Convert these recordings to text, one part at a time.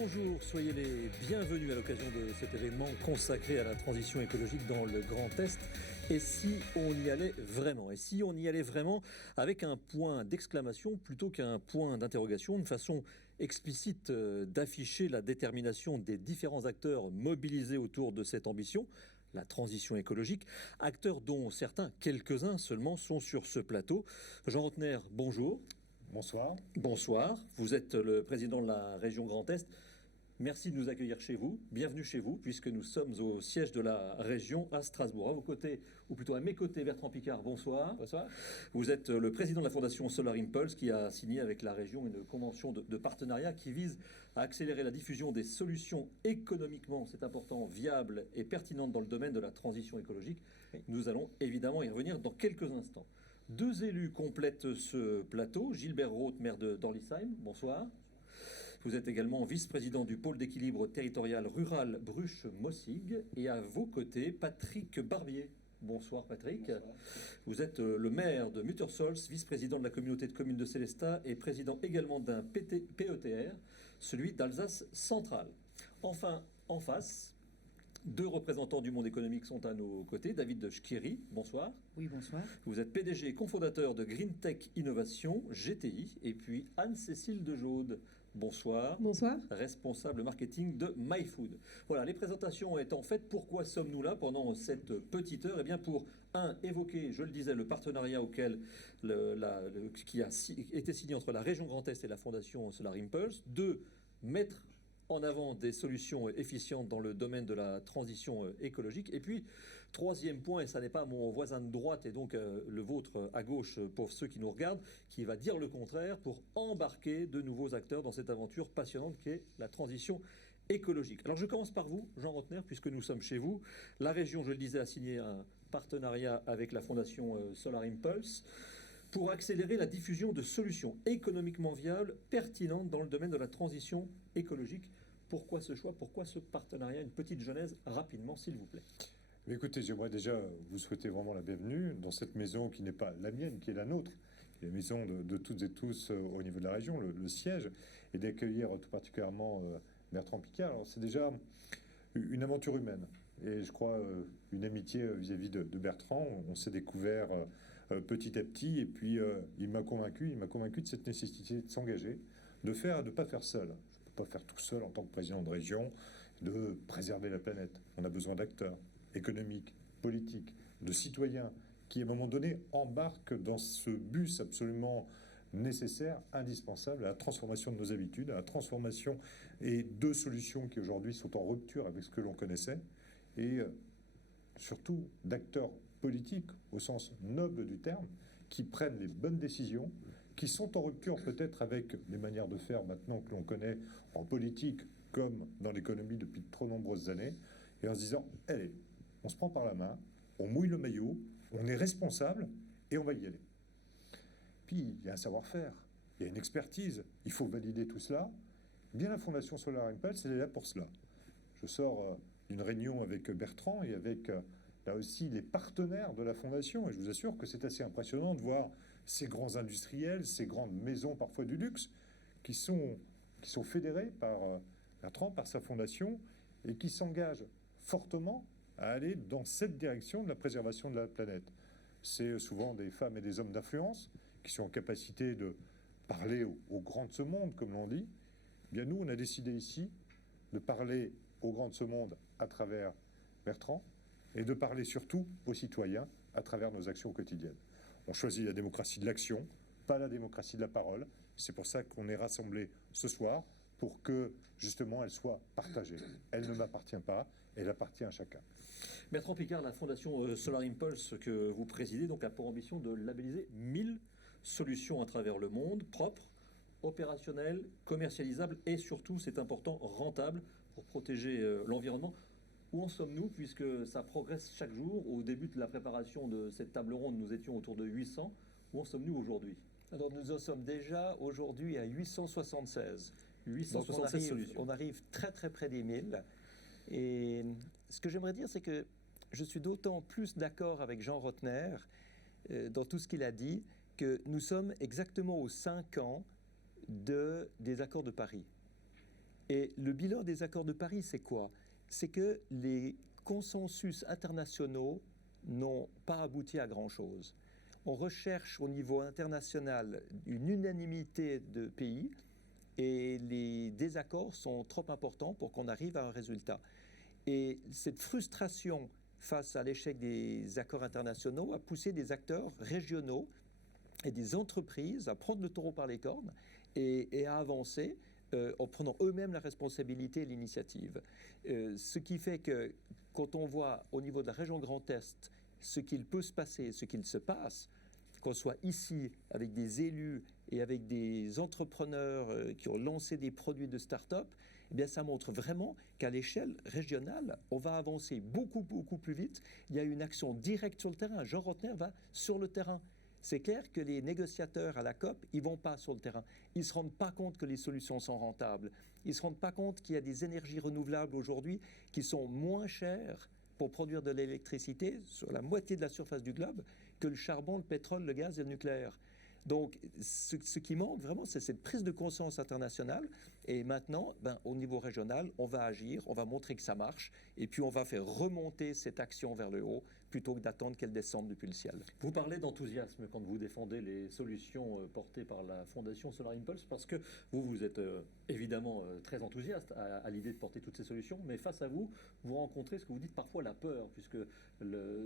Bonjour, soyez les bienvenus à l'occasion de cet événement consacré à la transition écologique dans le Grand Est. Et si on y allait vraiment? Et si on y allait vraiment avec un point d'exclamation plutôt qu'un point d'interrogation, une façon explicite d'afficher la détermination des différents acteurs mobilisés autour de cette ambition, la transition écologique, acteurs dont certains, quelques-uns seulement, sont sur ce plateau. Jean Rotner, bonjour. Bonsoir. Bonsoir, vous êtes le président de la région Grand Est. Merci de nous accueillir chez vous. Bienvenue chez vous, puisque nous sommes au siège de la région à Strasbourg. À vos côtés, ou plutôt à mes côtés, Bertrand Piccard, bonsoir. Bonsoir. Vous êtes le président de la fondation Solar Impulse, qui a signé avec la région une convention de partenariat qui vise à accélérer la diffusion des solutions économiquement, c'est important, viables et pertinentes dans le domaine de la transition écologique. Oui. Nous allons évidemment y revenir dans quelques instants. Deux élus complètent ce plateau. Gilbert Roth, maire d'Orlisheim, bonsoir. Vous êtes également vice-président du pôle d'équilibre territorial rural Bruches-Mossig. Et à vos côtés, Patrick Barbier. Bonsoir Patrick. Bonsoir. Vous êtes le maire de Muttersols, vice-président de la communauté de communes de Sélestat et président également d'un PETR, celui d'Alsace centrale. Enfin, en face, deux représentants du monde économique sont à nos côtés. David de Schkiri, bonsoir. Oui, bonsoir. Vous êtes PDG et cofondateur de Green Tech Innovation, GTI. Et puis Anne-Cécile Dejaude, bonsoir. Bonsoir. Responsable marketing de MyFood. Voilà, les présentations étant faites, pourquoi sommes-nous là pendant cette petite heure? Eh bien pour, évoquer, je le disais, le partenariat qui a été signé entre la région Grand Est et la fondation Solar Impulse. Deux, mettre en avant des solutions efficientes dans le domaine de la transition écologique. Et puis, troisième point, et ça n'est pas mon voisin de droite et donc le vôtre à gauche pour ceux qui nous regardent, qui va dire le contraire pour embarquer de nouveaux acteurs dans cette aventure passionnante qu'est la transition écologique. Alors je commence par vous, Jean Rotner, puisque nous sommes chez vous. La région, je le disais, a signé un partenariat avec la fondation Solar Impulse pour accélérer la diffusion de solutions économiquement viables, pertinentes dans le domaine de la transition écologique. Pourquoi ce choix? Pourquoi ce partenariat? Une petite genèse, rapidement, s'il vous plaît. Mais écoutez, j'aimerais déjà vous souhaiter vraiment la bienvenue dans cette maison qui n'est pas la mienne, qui est la nôtre, qui est la maison de toutes et tous au niveau de la région, le siège, et d'accueillir tout particulièrement Bertrand Piccard. Alors c'est déjà une aventure humaine, et je crois une amitié vis-à-vis de Bertrand. On s'est découvert petit à petit, et puis il m'a convaincu de cette nécessité de s'engager, de ne pas faire seul. Je ne peux pas faire tout seul en tant que président de région, de préserver la planète. On a besoin d'acteurs économiques, politiques, de citoyens qui, à un moment donné, embarquent dans ce bus absolument nécessaire, indispensable à la transformation de nos habitudes, à la transformation et de solutions qui aujourd'hui sont en rupture avec ce que l'on connaissait, et surtout d'acteurs politiques au sens noble du terme, qui prennent les bonnes décisions, qui sont en rupture peut-être avec les manières de faire maintenant que l'on connaît en politique comme dans l'économie depuis de trop nombreuses années, et en se disant, allez, on se prend par la main, on mouille le maillot, on est responsable et on va y aller. Puis il y a un savoir-faire, il y a une expertise, il faut valider tout cela. Bien la Fondation Solar Impulse, elle est là pour cela. Je sors d'une réunion avec Bertrand et avec là aussi les partenaires de la Fondation, et je vous assure que c'est assez impressionnant de voir ces grands industriels, ces grandes maisons parfois du luxe, qui sont fédérés par Bertrand, par sa fondation, et qui s'engagent fortement à aller dans cette direction de la préservation de la planète. C'est souvent des femmes et des hommes d'influence qui sont en capacité de parler aux grands de ce monde, comme l'on dit. Eh bien, nous, on a décidé ici de parler aux grands de ce monde à travers Bertrand et de parler surtout aux citoyens à travers nos actions quotidiennes. On choisit la démocratie de l'action, pas la démocratie de la parole. C'est pour ça qu'on est rassemblés ce soir, pour que, justement, elle soit partagée. Elle ne m'appartient pas, elle appartient à chacun. Bertrand Piccard, la fondation Solar Impulse que vous présidez, donc, a pour ambition de labelliser 1000 solutions à travers le monde, propres, opérationnelles, commercialisables et surtout, c'est important, rentables pour protéger l'environnement. Où en sommes-nous, puisque ça progresse chaque jour? Au début de la préparation de cette table ronde, nous étions autour de 800. Où en sommes-nous aujourd'hui? Alors nous en sommes déjà aujourd'hui à 876. 876 solutions. On arrive très très près des 1000. Et ce que j'aimerais dire, c'est que je suis d'autant plus d'accord avec Jean Rotner dans tout ce qu'il a dit, que nous sommes exactement aux 5 ans des accords de Paris. Et le bilan des accords de Paris, c'est quoi? C'est que les consensus internationaux n'ont pas abouti à grand-chose. On recherche au niveau international une unanimité de pays et les désaccords sont trop importants pour qu'on arrive à un résultat. Et cette frustration face à l'échec des accords internationaux a poussé des acteurs régionaux et des entreprises à prendre le taureau par les cornes et à avancer en prenant eux-mêmes la responsabilité et l'initiative. Ce qui fait que quand on voit au niveau de la région Grand Est ce qu'il peut se passer, ce qu'il se passe, qu'on soit ici avec des élus et avec des entrepreneurs qui ont lancé des produits de start-up, eh bien, ça montre vraiment qu'à l'échelle régionale, on va avancer beaucoup, beaucoup plus vite. Il y a une action directe sur le terrain. Jean Rotner va sur le terrain. C'est clair que les négociateurs à la COP, ils ne vont pas sur le terrain. Ils ne se rendent pas compte que les solutions sont rentables. Ils ne se rendent pas compte qu'il y a des énergies renouvelables aujourd'hui qui sont moins chères pour produire de l'électricité sur la moitié de la surface du globe que le charbon, le pétrole, le gaz et le nucléaire. Donc, ce qui manque vraiment, c'est cette prise de conscience internationale. Et maintenant, au niveau régional, on va agir, on va montrer que ça marche, et puis on va faire remonter cette action vers le haut, plutôt que d'attendre qu'elle descende depuis le ciel. Vous parlez d'enthousiasme quand vous défendez les solutions portées par la Fondation Solar Impulse, parce que vous êtes évidemment très enthousiaste à l'idée de porter toutes ces solutions, mais face à vous, vous rencontrez ce que vous dites parfois la peur, puisque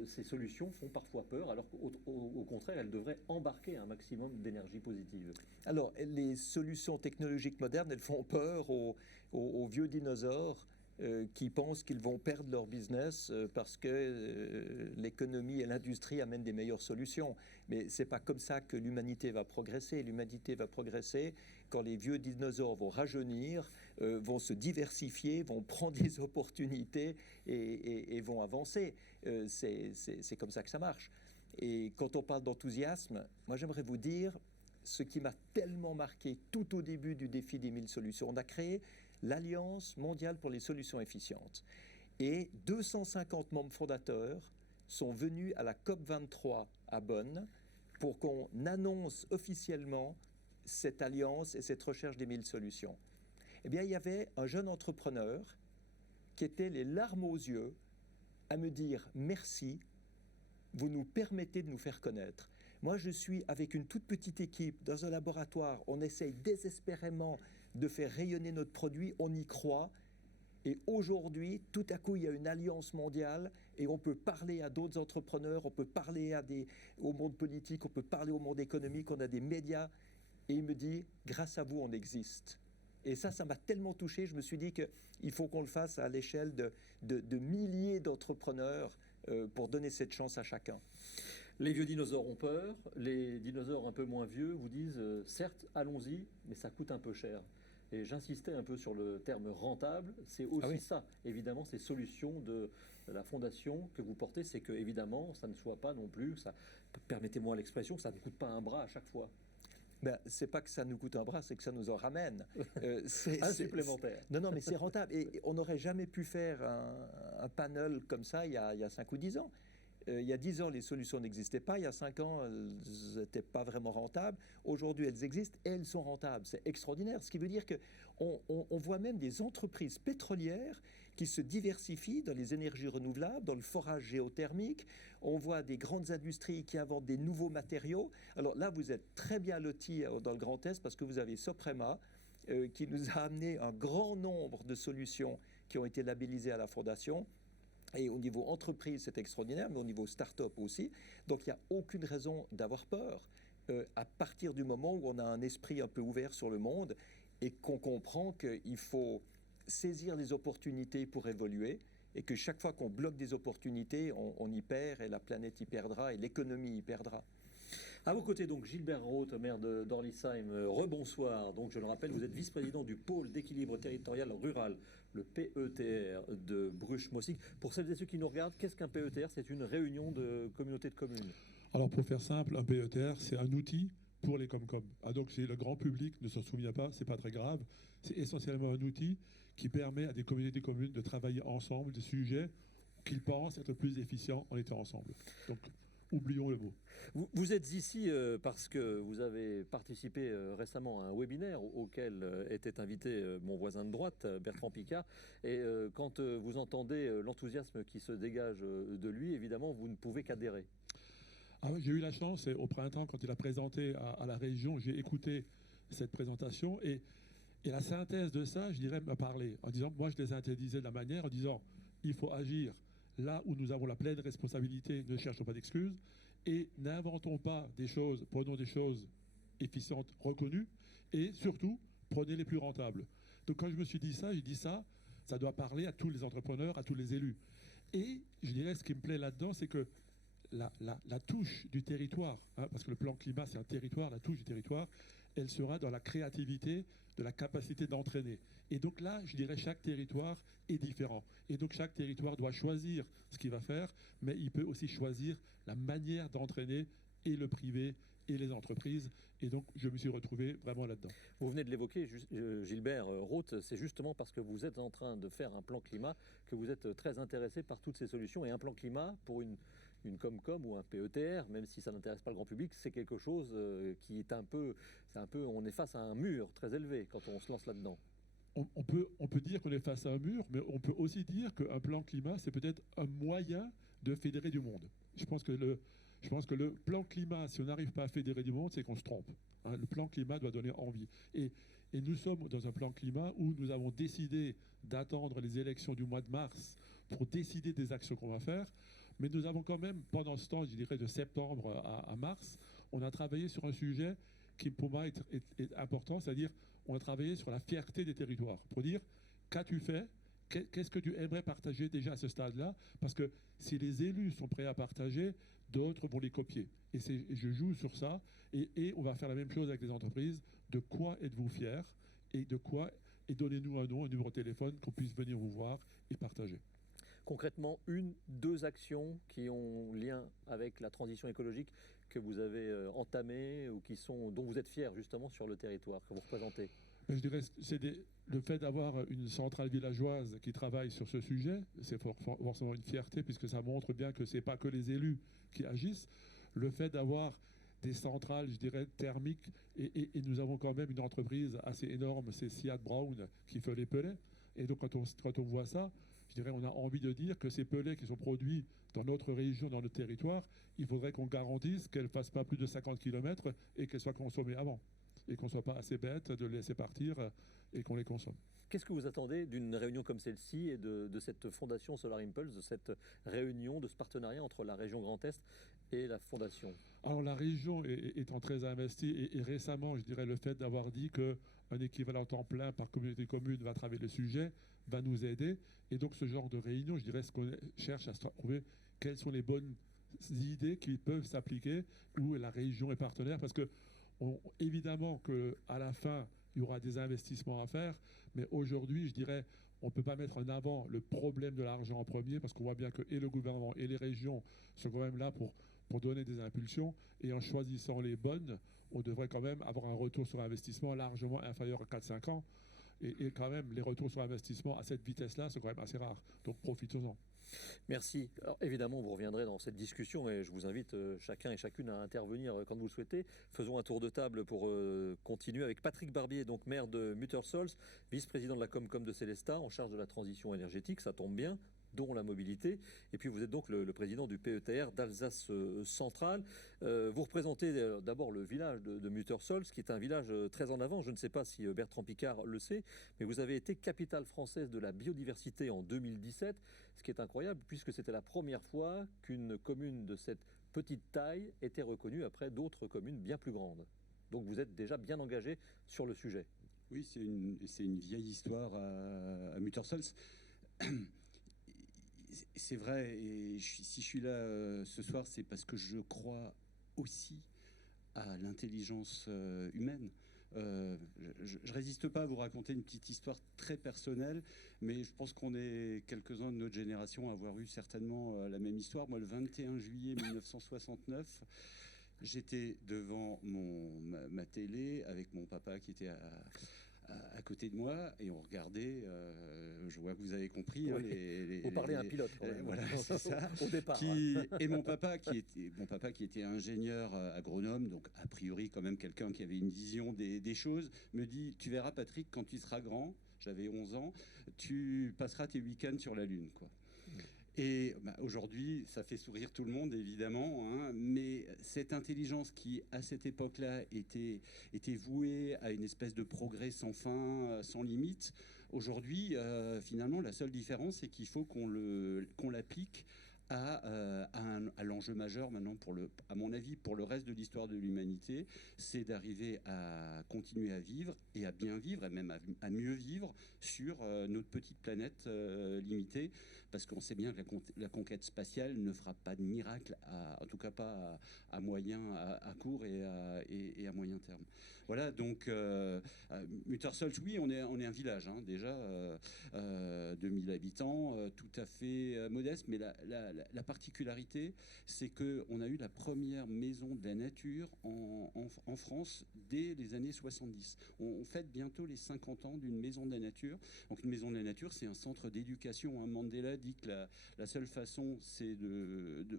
ces solutions font parfois peur, alors qu'au contraire, elles devraient embarquer un maximum d'énergie positive. Alors, les solutions technologiques modernes, elles font peur aux vieux dinosaures qui pensent qu'ils vont perdre leur business parce que l'économie et l'industrie amènent des meilleures solutions. Mais ce n'est pas comme ça que l'humanité va progresser. L'humanité va progresser quand les vieux dinosaures vont rajeunir, vont se diversifier, vont prendre des opportunités et vont avancer. C'est comme ça que ça marche. Et quand on parle d'enthousiasme, moi j'aimerais vous dire ce qui m'a tellement marqué tout au début du défi des 1000 solutions. On a créé l'Alliance mondiale pour les solutions efficientes. Et 250 membres fondateurs sont venus à la COP23 à Bonn pour qu'on annonce officiellement cette alliance et cette recherche des 1000 solutions. Eh bien, il y avait un jeune entrepreneur qui était les larmes aux yeux à me dire « Merci, vous nous permettez de nous faire connaître ». Moi, je suis avec une toute petite équipe dans un laboratoire. On essaye désespérément de faire rayonner notre produit. On y croit. Et aujourd'hui, tout à coup, il y a une alliance mondiale et on peut parler à d'autres entrepreneurs, on peut parler au monde politique, on peut parler au monde économique, on a des médias. Et il me dit, grâce à vous, on existe. Et ça m'a tellement touché. Je me suis dit qu'il faut qu'on le fasse à l'échelle de milliers d'entrepreneurs pour donner cette chance à chacun. Les vieux dinosaures ont peur, les dinosaures un peu moins vieux vous disent certes, allons-y, mais ça coûte un peu cher. Et j'insistais un peu sur le terme rentable, c'est aussi ça, évidemment, ces solutions de la fondation que vous portez, c'est que évidemment, ça ne soit pas non plus, ça, permettez-moi l'expression, ça ne coûte pas un bras à chaque fois. Ben, c'est pas que ça nous coûte un bras, c'est que ça nous en ramène. Un supplémentaire. Non, mais c'est rentable. Et on n'aurait jamais pu faire un panel comme ça il y a 5 ou 10 ans. Il y a 10 ans, les solutions n'existaient pas. Il y a 5 ans, elles n'étaient pas vraiment rentables. Aujourd'hui, elles existent et elles sont rentables. C'est extraordinaire. Ce qui veut dire qu'on voit même des entreprises pétrolières qui se diversifient dans les énergies renouvelables, dans le forage géothermique. On voit des grandes industries qui inventent des nouveaux matériaux. Alors là, vous êtes très bien lotis dans le Grand Est parce que vous avez Soprema qui nous a amené un grand nombre de solutions qui ont été labellisées à la Fondation. Et au niveau entreprise, c'est extraordinaire, mais au niveau start-up aussi. Donc, il n'y a aucune raison d'avoir peur à partir du moment où on a un esprit un peu ouvert sur le monde et qu'on comprend qu'il faut saisir les opportunités pour évoluer et que chaque fois qu'on bloque des opportunités, on y perd et la planète y perdra et l'économie y perdra. À vos côtés, donc, Gilbert Roth, maire d'Orlisheim. Rebonsoir. Donc, je le rappelle, vous êtes vice-président du pôle d'équilibre territorial rural, le PETR de Bruches-Mossig. Pour celles et ceux qui nous regardent, qu'est-ce qu'un PETR? C'est une réunion de communautés de communes. Alors, pour faire simple, un PETR, c'est un outil pour les Comcom. Donc, si le grand public ne s'en souvient pas, c'est pas très grave. C'est essentiellement un outil qui permet à des communautés de communes de travailler ensemble des sujets qu'ils pensent être plus efficients en étant ensemble. Donc, oublions le mot. Vous êtes ici parce que vous avez participé récemment à un webinaire auquel était invité mon voisin de droite, Bertrand Piccard. Et quand vous entendez l'enthousiasme qui se dégage de lui, évidemment, vous ne pouvez qu'adhérer. Ah oui, j'ai eu la chance, et au printemps, quand il a présenté à la région, j'ai écouté cette présentation. Et la synthèse de ça, je dirais, m'a parlé. En disant, moi, je les synthétisais de la manière, en disant, il faut agir là où nous avons la pleine responsabilité, ne cherchons pas d'excuses, et n'inventons pas des choses, prenons des choses efficientes, reconnues, et surtout, prenez les plus rentables. Donc quand je me suis dit ça, j'ai dit ça, ça doit parler à tous les entrepreneurs, à tous les élus. Et je dirais, ce qui me plaît là-dedans, c'est que la touche du territoire, hein, parce que le plan climat, c'est un territoire, la touche du territoire, elle sera dans la créativité, de la capacité d'entraîner. Et donc là, je dirais, chaque territoire est différent. Et donc chaque territoire doit choisir ce qu'il va faire, mais il peut aussi choisir la manière d'entraîner et le privé et les entreprises. Et donc, je me suis retrouvé vraiment là-dedans. Vous venez de l'évoquer, Gilbert Roth, c'est justement parce que vous êtes en train de faire un plan climat que vous êtes très intéressé par toutes ces solutions. Et un plan climat, pour une Comcom ou un PETR, même si ça n'intéresse pas le grand public, c'est quelque chose qui est on est face à un mur très élevé quand on se lance là-dedans. On peut dire qu'on est face à un mur, mais on peut aussi dire qu'un plan climat, c'est peut-être un moyen de fédérer du monde. Je pense que le plan climat, si on n'arrive pas à fédérer du monde, c'est qu'on se trompe. Hein, le plan climat doit donner envie. Et nous sommes dans un plan climat où nous avons décidé d'attendre les élections du mois de mars pour décider des actions qu'on va faire. Mais nous avons quand même, pendant ce temps, je dirais de septembre à mars, on a travaillé sur un sujet qui pour moi est important, c'est-à-dire on a travaillé sur la fierté des territoires, pour dire qu'as-tu fait, qu'est-ce que tu aimerais partager déjà à ce stade-là, parce que si les élus sont prêts à partager, d'autres vont les copier. Et je joue sur ça, et on va faire la même chose avec les entreprises. De quoi êtes-vous fiers, et donnez-nous un nom, un numéro de téléphone, qu'on puisse venir vous voir et partager. Concrètement, deux actions qui ont lien avec la transition écologique que vous avez entamées ou dont vous êtes fiers justement sur le territoire que vous représentez. Je dirais c'est le fait d'avoir une centrale villageoise qui travaille sur ce sujet, c'est forcément une fierté puisque ça montre bien que ce n'est pas que les élus qui agissent. Le fait d'avoir des centrales, je dirais, thermiques, et nous avons quand même une entreprise assez énorme, c'est Siad Brown qui fait les pellets. Et donc quand on voit ça, je dirais, on a envie de dire que ces pellets qui sont produits dans notre région, dans notre territoire, il faudrait qu'on garantisse qu'elles ne fassent pas plus de 50 km et qu'elles soient consommées avant. Et qu'on ne soit pas assez bête de les laisser partir et qu'on les consomme. Qu'est-ce que vous attendez d'une réunion comme celle-ci et de cette fondation Solar Impulse, de cette réunion, de ce partenariat entre la région Grand Est et la fondation? Alors la région étant très investie et récemment, je dirais, le fait d'avoir dit qu'un équivalent temps plein par communauté commune va travailler le sujet, va nous aider. Et donc ce genre de réunion, je dirais, ce qu'on cherche à trouver, quelles sont les bonnes idées qui peuvent s'appliquer, où la région est partenaire, parce que évidemment qu'à la fin, il y aura des investissements à faire, mais aujourd'hui, je dirais, on ne peut pas mettre en avant le problème de l'argent en premier, parce qu'on voit bien que et le gouvernement et les régions sont quand même là pour donner des impulsions, et en choisissant les bonnes, on devrait quand même avoir un retour sur investissement largement inférieur à 4-5 ans, et quand même, les retours sur investissement à cette vitesse-là sont quand même assez rares, donc profitons-en. Merci. Alors, évidemment, vous reviendrez dans cette discussion et je vous invite chacun et chacune à intervenir quand vous le souhaitez. Faisons un tour de table pour continuer avec Patrick Barbier, donc maire de Muttersols, vice-président de la Comcom de Célestat, en charge de la transition énergétique, ça tombe bien, dont la mobilité. Et puis vous êtes donc le président du PETR d'Alsace centrale. Vous représentez d'abord le village de Muttersols, qui est un village très en avant. Je ne sais pas si Bertrand Piccard le sait, mais vous avez été capitale française de la biodiversité en 2017, ce qui est incroyable puisque c'était la première fois qu'une commune de cette petite taille était reconnue après d'autres communes bien plus grandes. Donc vous êtes déjà bien engagé sur le sujet. Oui, c'est une vieille histoire à Muttersols. C'est vrai, et si je suis là ce soir, c'est parce que je crois aussi à l'intelligence humaine. Je résiste pas à vous raconter une petite histoire très personnelle, mais je pense qu'on est quelques-uns de notre génération à avoir eu certainement la même histoire. Moi, le 21 juillet 1969, j'étais devant ma télé avec mon papa qui était à côté de moi et on regardait. Je vois que vous avez compris. Hein, vous parlez à un pilote. Quand même. Voilà, c'est ça. Au départ. Et mon papa qui était ingénieur agronome, donc a priori quand même quelqu'un qui avait une vision des choses, me dit: tu verras Patrick, quand tu seras grand, j'avais 11 ans, tu passeras tes week-ends sur la Lune, quoi. Et aujourd'hui, ça fait sourire tout le monde, évidemment, hein, mais cette intelligence qui, à cette époque-là, était vouée à une espèce de progrès sans fin, sans limite, aujourd'hui, finalement, la seule différence, c'est qu'il faut qu'on l'applique à l'enjeu majeur maintenant, à mon avis, pour le reste de l'histoire de l'humanité, c'est d'arriver à continuer à vivre et à bien vivre, et même à mieux vivre sur notre petite planète limitée, parce qu'on sait bien que la conquête spatiale ne fera pas de miracle, en tout cas pas à moyen, à court et à moyen terme. Voilà, donc Muttersholz, oui, on est un village, hein, déjà, 2000 habitants, tout à fait modeste, mais la particularité, c'est qu'on a eu la première maison de la nature en France dès les années 70. On fête bientôt les 50 ans d'une maison de la nature. Donc une maison de la nature, c'est un centre d'éducation. Hein. Mandela dit que la seule façon, c'est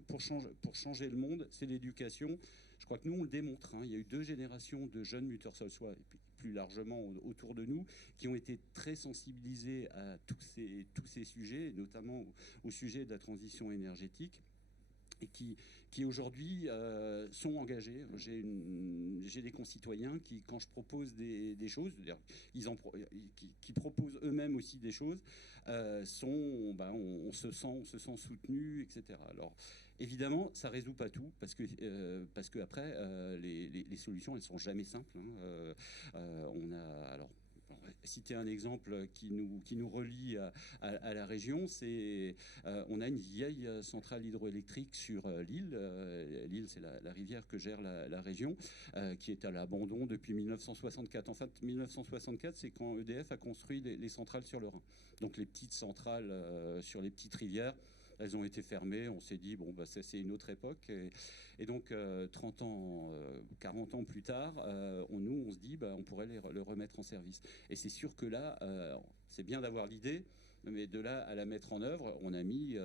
pour changer le monde, c'est l'éducation. Je crois que nous, on le démontre. Hein. Il y a eu 2 générations de jeunes Muttersholzois, et puis plus largement autour de nous, qui ont été très sensibilisés à tous ces sujets, notamment au sujet de la transition énergétique, et qui aujourd'hui sont engagés. J'ai des concitoyens qui, quand je propose des choses, qui proposent eux-mêmes aussi des choses, on se sent soutenu, etc. Alors, évidemment, ça résout pas tout, parce que après, les solutions, elles sont jamais simples. Hein. On a alors. Citer un exemple qui nous relie à la région, c'est on a une vieille centrale hydroélectrique sur l'île. L'île, c'est la rivière que gère la région, qui est à l'abandon depuis 1964. En fait, 1964, c'est quand EDF a construit les centrales sur le Rhin. Donc les petites centrales sur les petites rivières, elles ont été fermées. On s'est dit, bon, bah, c'est une autre époque. Et donc, 30 ans, 40 ans plus tard, on se dit, bah, on pourrait le remettre en service. Et c'est sûr que là, c'est bien d'avoir l'idée, mais de là à la mettre en œuvre, on a mis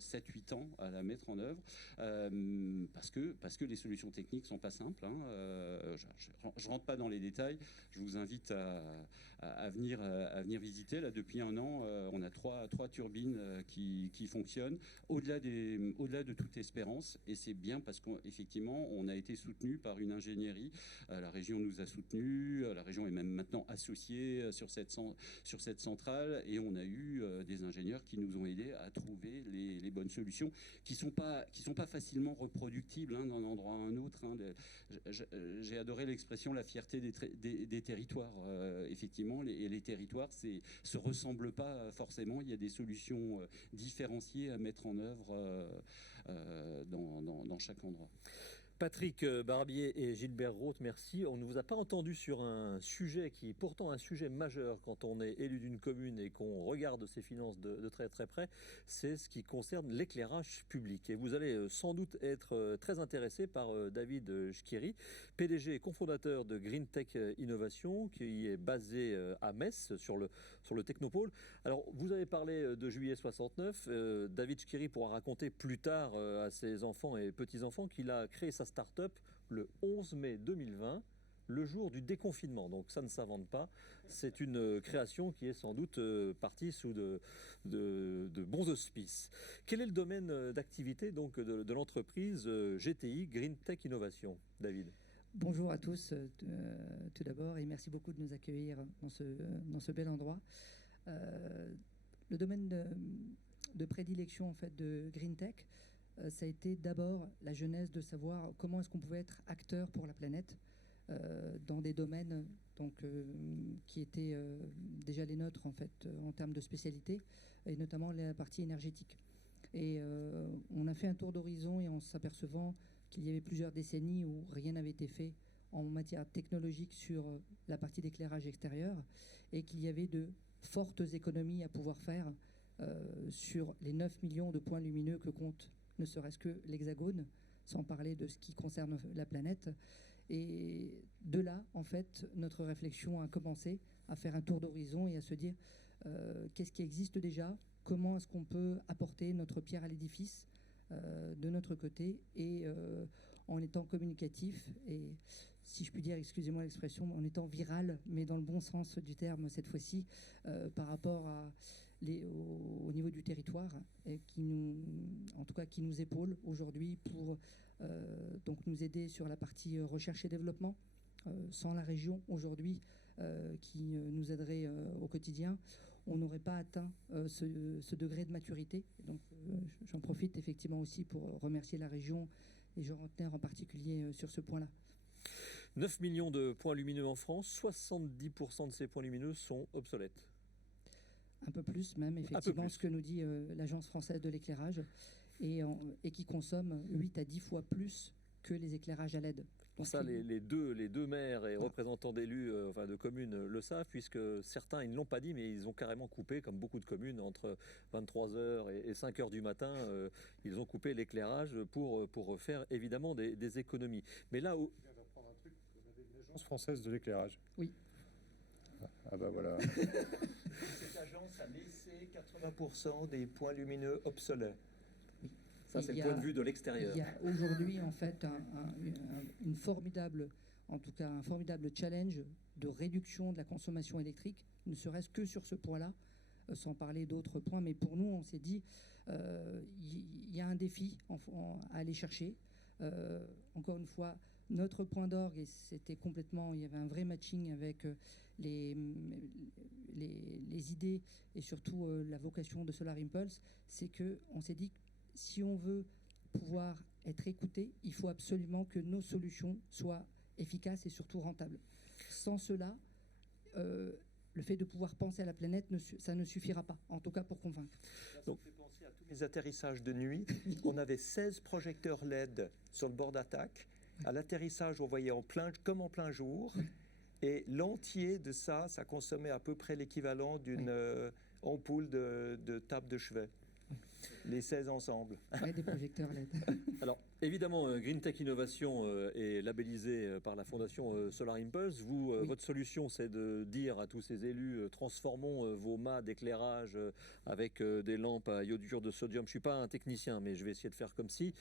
7-8 ans à la mettre en œuvre, parce que les solutions techniques sont pas simples. Hein. Je rentre pas dans les détails. Je vous invite à venir visiter. Là, depuis 1 an, on a trois turbines qui fonctionnent au-delà de toute espérance. Et c'est bien parce qu'effectivement, on a été soutenu par une ingénierie. La région nous a soutenus. La région est même maintenant associée sur cette centrale. Et on a eu des ingénieurs qui nous ont aidés à trouver les bonnes solutions qui sont pas facilement reproductibles, hein, d'un endroit à un autre. Hein. J'ai adoré l'expression la fierté des territoires. Effectivement, les territoires se ressemblent pas forcément. Il y a des solutions différenciées à mettre en œuvre dans chaque endroit. Patrick Barbier et Gilbert Roth, merci. On ne vous a pas entendu sur un sujet qui est pourtant un sujet majeur quand on est élu d'une commune et qu'on regarde ses finances de très très près, c'est ce qui concerne l'éclairage public. Et vous allez sans doute être très intéressé par David Schkiri, PDG et cofondateur de Green Tech Innovation, qui est basé à Metz, sur le Technopôle. Alors, vous avez parlé de juillet 69. David Schkiri pourra raconter plus tard à ses enfants et petits-enfants qu'il a créé sa start-up le 11 mai 2020, le jour du déconfinement. Donc ça ne s'invente pas. C'est une création qui est sans doute partie sous de bons auspices. Quel est le domaine d'activité donc de l'entreprise GTI, Green Tech Innovation, David? Bonjour à tous, tout d'abord, et merci beaucoup de nous accueillir dans ce bel endroit. Le domaine de prédilection en fait, de Green Tech, ça a été d'abord la genèse de savoir comment est-ce qu'on pouvait être acteur pour la planète dans des domaines donc, qui étaient déjà les nôtres en fait en termes de spécialité, et notamment la partie énergétique. Et on a fait un tour d'horizon et en s'apercevant qu'il y avait plusieurs décennies où rien n'avait été fait en matière technologique sur la partie d'éclairage extérieur, et qu'il y avait de fortes économies à pouvoir faire sur les 9 millions de points lumineux que compte ne serait-ce que l'Hexagone, sans parler de ce qui concerne la planète. Et de là, en fait, notre réflexion a commencé à faire un tour d'horizon et à se dire qu'est-ce qui existe déjà, comment est-ce qu'on peut apporter notre pierre à l'édifice de notre côté, et en étant communicatif et, si je puis dire, excusez-moi l'expression, en étant viral, mais dans le bon sens du terme cette fois-ci, par rapport au niveau du territoire, et en tout cas qui nous épaule aujourd'hui pour donc nous aider sur la partie recherche et développement. Sans la région aujourd'hui qui nous aiderait au quotidien, on n'aurait pas atteint ce degré de maturité. Donc j'en profite effectivement aussi pour remercier la région et Jean Rentner en particulier sur ce point-là. 9 millions de points lumineux en France, 70% de ces points lumineux sont obsolètes. Un peu plus même, effectivement, ce que nous dit l'Agence française de l'éclairage, et qui consomme 8 à 10 fois plus que les éclairages à LED. Pour ça, les deux maires et représentants d'élus, enfin de communes, le savent, puisque certains, ils ne l'ont pas dit, mais ils ont carrément coupé, comme beaucoup de communes, entre 23h et 5h du matin, ils ont coupé l'éclairage pour faire évidemment des économies. Mais là où... Je viens d'apprendre un truc, on avait une agence française de l'éclairage. Oui. Ah bah voilà. Cette agence a laissé 80% des points lumineux obsolètes. Ça, c'est le point de vue de l'extérieur. Il y a aujourd'hui, en fait, un formidable challenge de réduction de la consommation électrique, ne serait-ce que sur ce point-là, sans parler d'autres points. Mais pour nous, on s'est dit, il y a un défi à aller chercher. Encore une fois, notre point d'orgue, et c'était complètement, il y avait un vrai matching avec les idées et surtout la vocation de Solar Impulse, c'est qu'on s'est dit, si on veut pouvoir être écouté, il faut absolument que nos solutions soient efficaces et surtout rentables. Sans cela, le fait de pouvoir penser à la planète, ça ne suffira pas, en tout cas pour convaincre. Ça me fait penser à tous mes atterrissages de nuit. On avait 16 projecteurs LED sur le bord d'attaque. À l'atterrissage, on voyait comme en plein jour. Et l'entier de ça consommait à peu près l'équivalent d'une ampoule de table de chevet. Les 16 ensemble. Ouais, des projecteurs LED. Alors, évidemment, Green Tech Innovation est labellisé par la fondation Solar Impulse. Vous, Oui. votre solution, c'est de dire à tous ces élus, transformons vos mâts d'éclairage avec des lampes à iodure de sodium. Je ne suis pas un technicien, mais je vais essayer de faire comme si.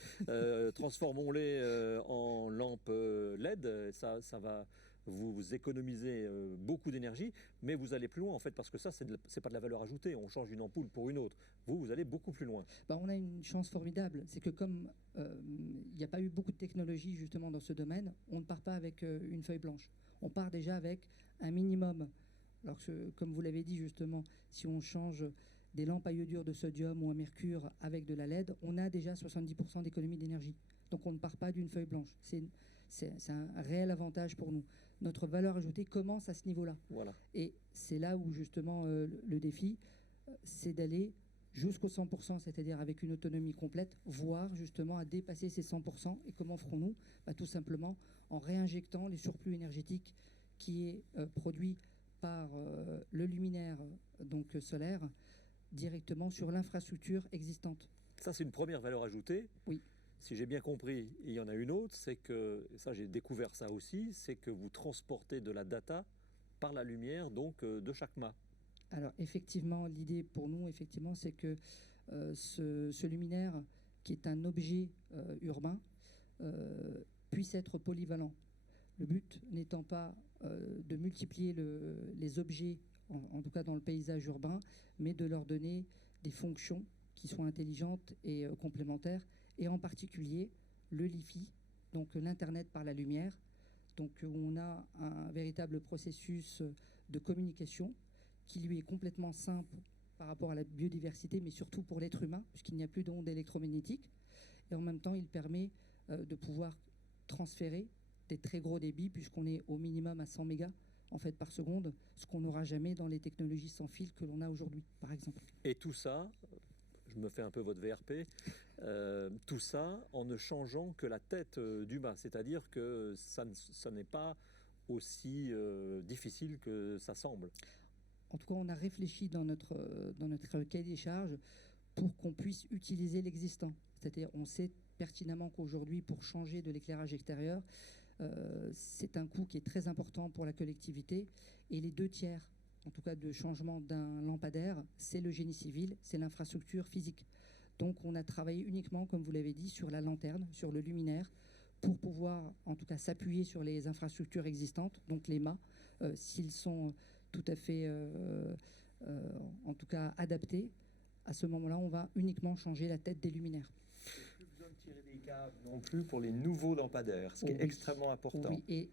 Transformons-les en lampes LED. Ça va... Vous économisez beaucoup d'énergie, mais vous allez plus loin en fait, parce que ça, c'est pas de la valeur ajoutée. On change une ampoule pour une autre. Vous allez beaucoup plus loin. On a une chance formidable, c'est que comme il n'y a pas eu beaucoup de technologie justement dans ce domaine, on ne part pas avec une feuille blanche. On part déjà avec un minimum. Alors que, comme vous l'avez dit justement, si on change des lampes à iodure de sodium ou à mercure avec de la LED, on a déjà 70% d'économie d'énergie. Donc on ne part pas d'une feuille blanche. C'est un réel avantage pour nous. Notre valeur ajoutée commence à ce niveau-là. Voilà. Et c'est là où justement le défi, c'est d'aller jusqu'au 100%, c'est-à-dire avec une autonomie complète, voire justement à dépasser ces 100%. Et comment ferons-nous ? Tout simplement en réinjectant les surplus énergétiques qui est produit par le luminaire donc solaire directement sur l'infrastructure existante. Ça, c'est une première valeur ajoutée. Oui. Si j'ai bien compris, il y en a une autre, c'est que, ça j'ai découvert ça aussi, c'est que vous transportez de la data par la lumière donc de chaque mât. Alors effectivement, l'idée pour nous, effectivement, c'est que ce luminaire, qui est un objet urbain, puisse être polyvalent. Le but n'étant pas de multiplier les objets, en tout cas dans le paysage urbain, mais de leur donner des fonctions qui soient intelligentes et complémentaires, et en particulier le LiFi, donc l'Internet par la lumière, donc où on a un véritable processus de communication qui lui est complètement simple par rapport à la biodiversité, mais surtout pour l'être humain, puisqu'il n'y a plus d'ondes électromagnétiques. Et en même temps, il permet de pouvoir transférer des très gros débits, puisqu'on est au minimum à 100 mégas en fait, par seconde, ce qu'on n'aura jamais dans les technologies sans fil que l'on a aujourd'hui, par exemple. Et tout ça, je me fais un peu votre VRP, tout ça en ne changeant que la tête du mât, c'est-à-dire que ça n'est pas aussi difficile que ça semble. En tout cas, on a réfléchi dans notre cahier des charges pour qu'on puisse utiliser l'existant. C'est-à-dire, on sait pertinemment qu'aujourd'hui, pour changer de l'éclairage extérieur, C'est un coût qui est très important pour la collectivité. Et les 2 tiers, en tout cas, de changement d'un lampadaire, c'est le génie civil, c'est l'infrastructure physique. Donc on a travaillé uniquement, comme vous l'avez dit, sur la lanterne, sur le luminaire, pour pouvoir en tout cas s'appuyer sur les infrastructures existantes, donc les mâts, s'ils sont tout à fait, en tout cas, adaptés. À ce moment-là, on va uniquement changer la tête des luminaires. Plus besoin de tirer des câbles non plus pour les nouveaux lampadaires, ce qui est extrêmement important. Oui,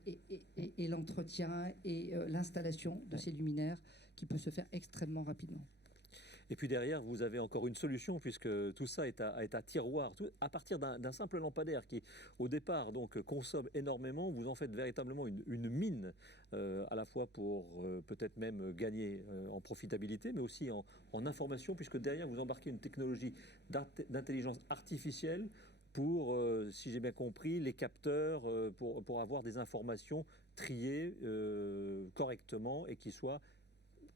et l'entretien et l'installation de ces luminaires qui peut se faire extrêmement rapidement. Et puis derrière, vous avez encore une solution, puisque tout ça est à tiroir. À partir d'un simple lampadaire qui, au départ, donc, consomme énormément, vous en faites véritablement une mine, à la fois pour peut-être même gagner en profitabilité, mais aussi en information, puisque derrière, vous embarquez une technologie d'intelligence artificielle pour, si j'ai bien compris, les capteurs, pour avoir des informations triées correctement et qui soient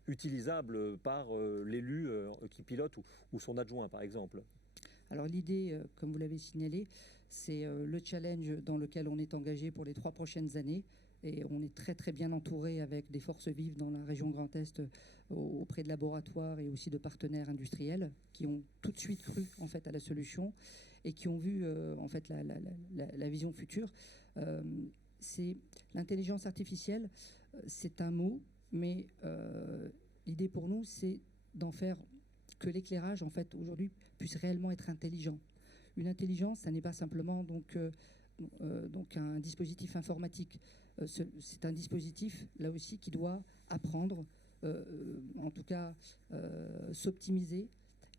utilisable par l'élu qui pilote ou son adjoint, par exemple. Alors l'idée, comme vous l'avez signalé, c'est le challenge dans lequel on est engagé pour les 3 prochaines années. Et on est très très bien entouré avec des forces vives dans la région Grand Est, auprès de laboratoires et aussi de partenaires industriels qui ont tout de suite cru en fait à la solution et qui ont vu en fait la vision future. C'est l'intelligence artificielle, c'est un mot, mais l'idée pour nous, c'est d'en faire que l'éclairage, en fait, aujourd'hui, puisse réellement être intelligent. Une intelligence, ça n'est pas simplement donc un dispositif informatique. C'est un dispositif, là aussi, qui doit apprendre, en tout cas, s'optimiser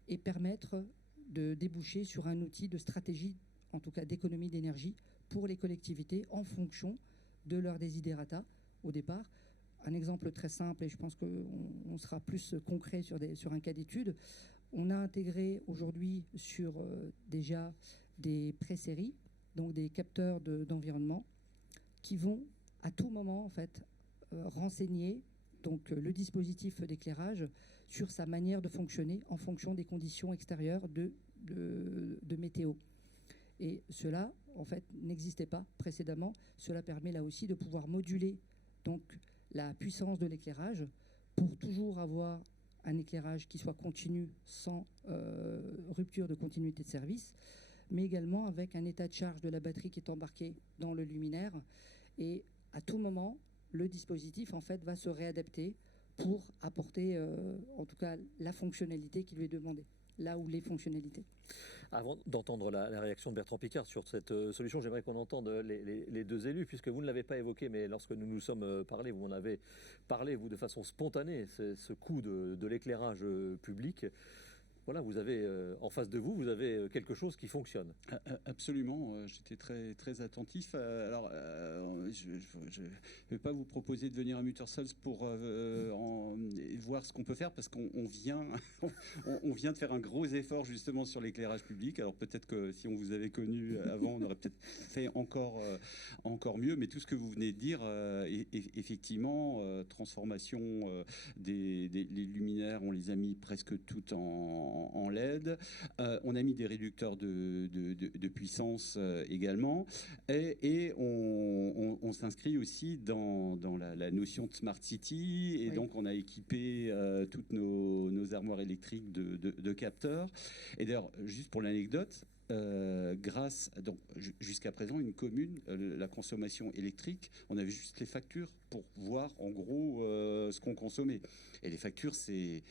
et permettre de déboucher sur un outil de stratégie, en tout cas d'économie d'énergie, pour les collectivités en fonction de leurs desiderata au départ. Un exemple très simple, et je pense qu'on sera plus concret sur un cas d'étude. On a intégré aujourd'hui sur déjà des pré-séries, donc des capteurs d'environnement, qui vont à tout moment en fait renseigner donc le dispositif d'éclairage sur sa manière de fonctionner en fonction des conditions extérieures de météo. Et cela en fait n'existait pas précédemment. Cela permet là aussi de pouvoir moduler donc la puissance de l'éclairage pour toujours avoir un éclairage qui soit continu sans rupture de continuité de service, mais également avec un état de charge de la batterie qui est embarqué dans le luminaire. Et à tout moment, le dispositif en fait va se réadapter pour apporter en tout cas la fonctionnalité qui lui est demandée, là où les fonctionnalités. Avant d'entendre la réaction de Bertrand Piccard sur cette solution, j'aimerais qu'on entende les 2 élus, puisque vous ne l'avez pas évoqué, mais lorsque nous nous sommes parlé, vous en avez parlé, vous, de façon spontanée, ce coût de l'éclairage public. Voilà, vous avez en face de vous, vous avez quelque chose qui fonctionne. Absolument, j'étais très, très attentif. Alors, je ne vais pas vous proposer de venir à Muttersals pour voir ce qu'on peut faire, parce qu'on vient, on vient de faire un gros effort justement sur l'éclairage public. Alors peut-être que si on vous avait connu avant, on aurait peut-être fait encore mieux, mais tout ce que vous venez de dire, effectivement, transformation les luminaires, on les a mis presque tout en LED. On a mis des réducteurs de puissance également. Et on s'inscrit aussi dans la notion de Smart City. Et oui, donc, on a équipé toutes nos armoires électriques de capteurs. Et d'ailleurs, juste pour l'anecdote, donc jusqu'à présent, une commune, la consommation électrique, on avait juste les factures pour voir en gros ce qu'on consommait. Et les factures, c'est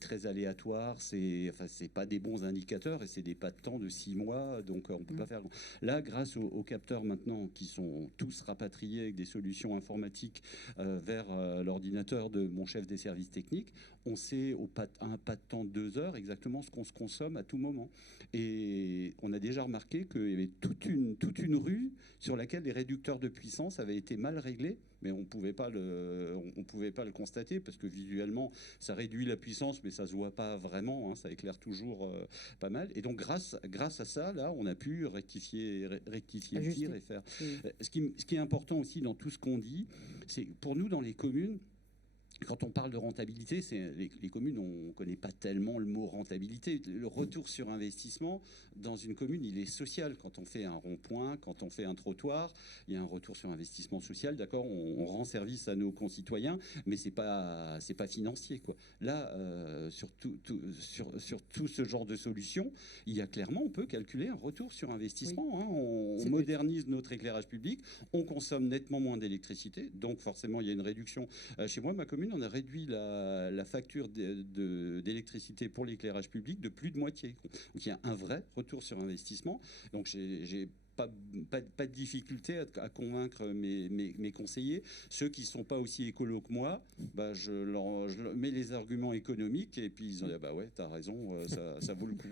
très aléatoire, c'est pas des bons indicateurs et c'est des pas de temps de 6 mois, donc on peut pas faire. Là, grâce aux capteurs maintenant qui sont tous rapatriés avec des solutions informatiques vers l'ordinateur de mon chef des services techniques, on sait à un pas de temps de 2 heures exactement ce qu'on se consomme à tout moment. Et on a déjà remarqué qu'il y avait toute une rue sur laquelle les réducteurs de puissance avaient été mal réglés, mais on pouvait pas le constater parce que visuellement ça réduit la puissance, mais ça se voit pas vraiment, hein, ça éclaire toujours pas mal. Et donc grâce à ça, là, on a pu rectifier le tir et faire. Ce qui est important aussi dans tout ce qu'on dit, c'est pour nous dans les communes. quand on parle de rentabilité, les communes, on ne connaît pas tellement le mot rentabilité. Le retour sur investissement, dans une commune, il est social. Quand on fait un rond-point, quand on fait un trottoir, il y a un retour sur investissement social. D'accord, on rend service à nos concitoyens, mais c'est pas financier, quoi. Là, sur tout ce genre de solutions, il y a clairement, on peut calculer un retour sur investissement. Oui. Hein. On modernise notre éclairage public, on consomme nettement moins d'électricité, donc forcément, il y a une réduction. Chez moi, ma commune, on a réduit la facture d'électricité pour l'éclairage public de plus de moitié. Donc il y a un vrai retour sur investissement. Donc j'ai pas de difficulté à convaincre mes conseillers. Ceux qui ne sont pas aussi écolos que moi, bah, je leur mets les arguments économiques et puis ils ont dit ah bah ouais, t'as raison, ça vaut le coup.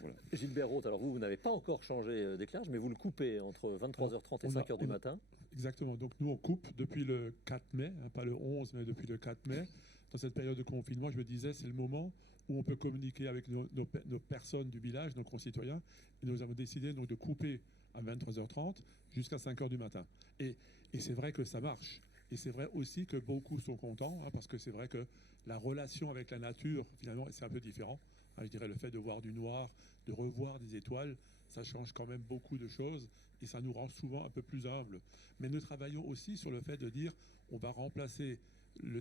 Voilà. Gilbert Roth, alors vous n'avez pas encore changé d'éclairage, mais vous le coupez entre 23h30 et 5h du matin. Exactement. Donc nous, on coupe depuis le 4 mai, hein, pas le 11, mais depuis le 4 mai. Dans cette période de confinement, je me disais, c'est le moment où on peut communiquer avec nos personnes du village, nos concitoyens. Et nous avons décidé donc de couper à 23h30 jusqu'à 5h du matin. Et c'est vrai que ça marche. Et c'est vrai aussi que beaucoup sont contents, hein, parce que c'est vrai que la relation avec la nature, finalement, c'est un peu différent. Hein, je dirais le fait de voir du noir, de revoir des étoiles, ça change quand même beaucoup de choses et ça nous rend souvent un peu plus humbles. Mais nous travaillons aussi sur le fait de dire on va remplacer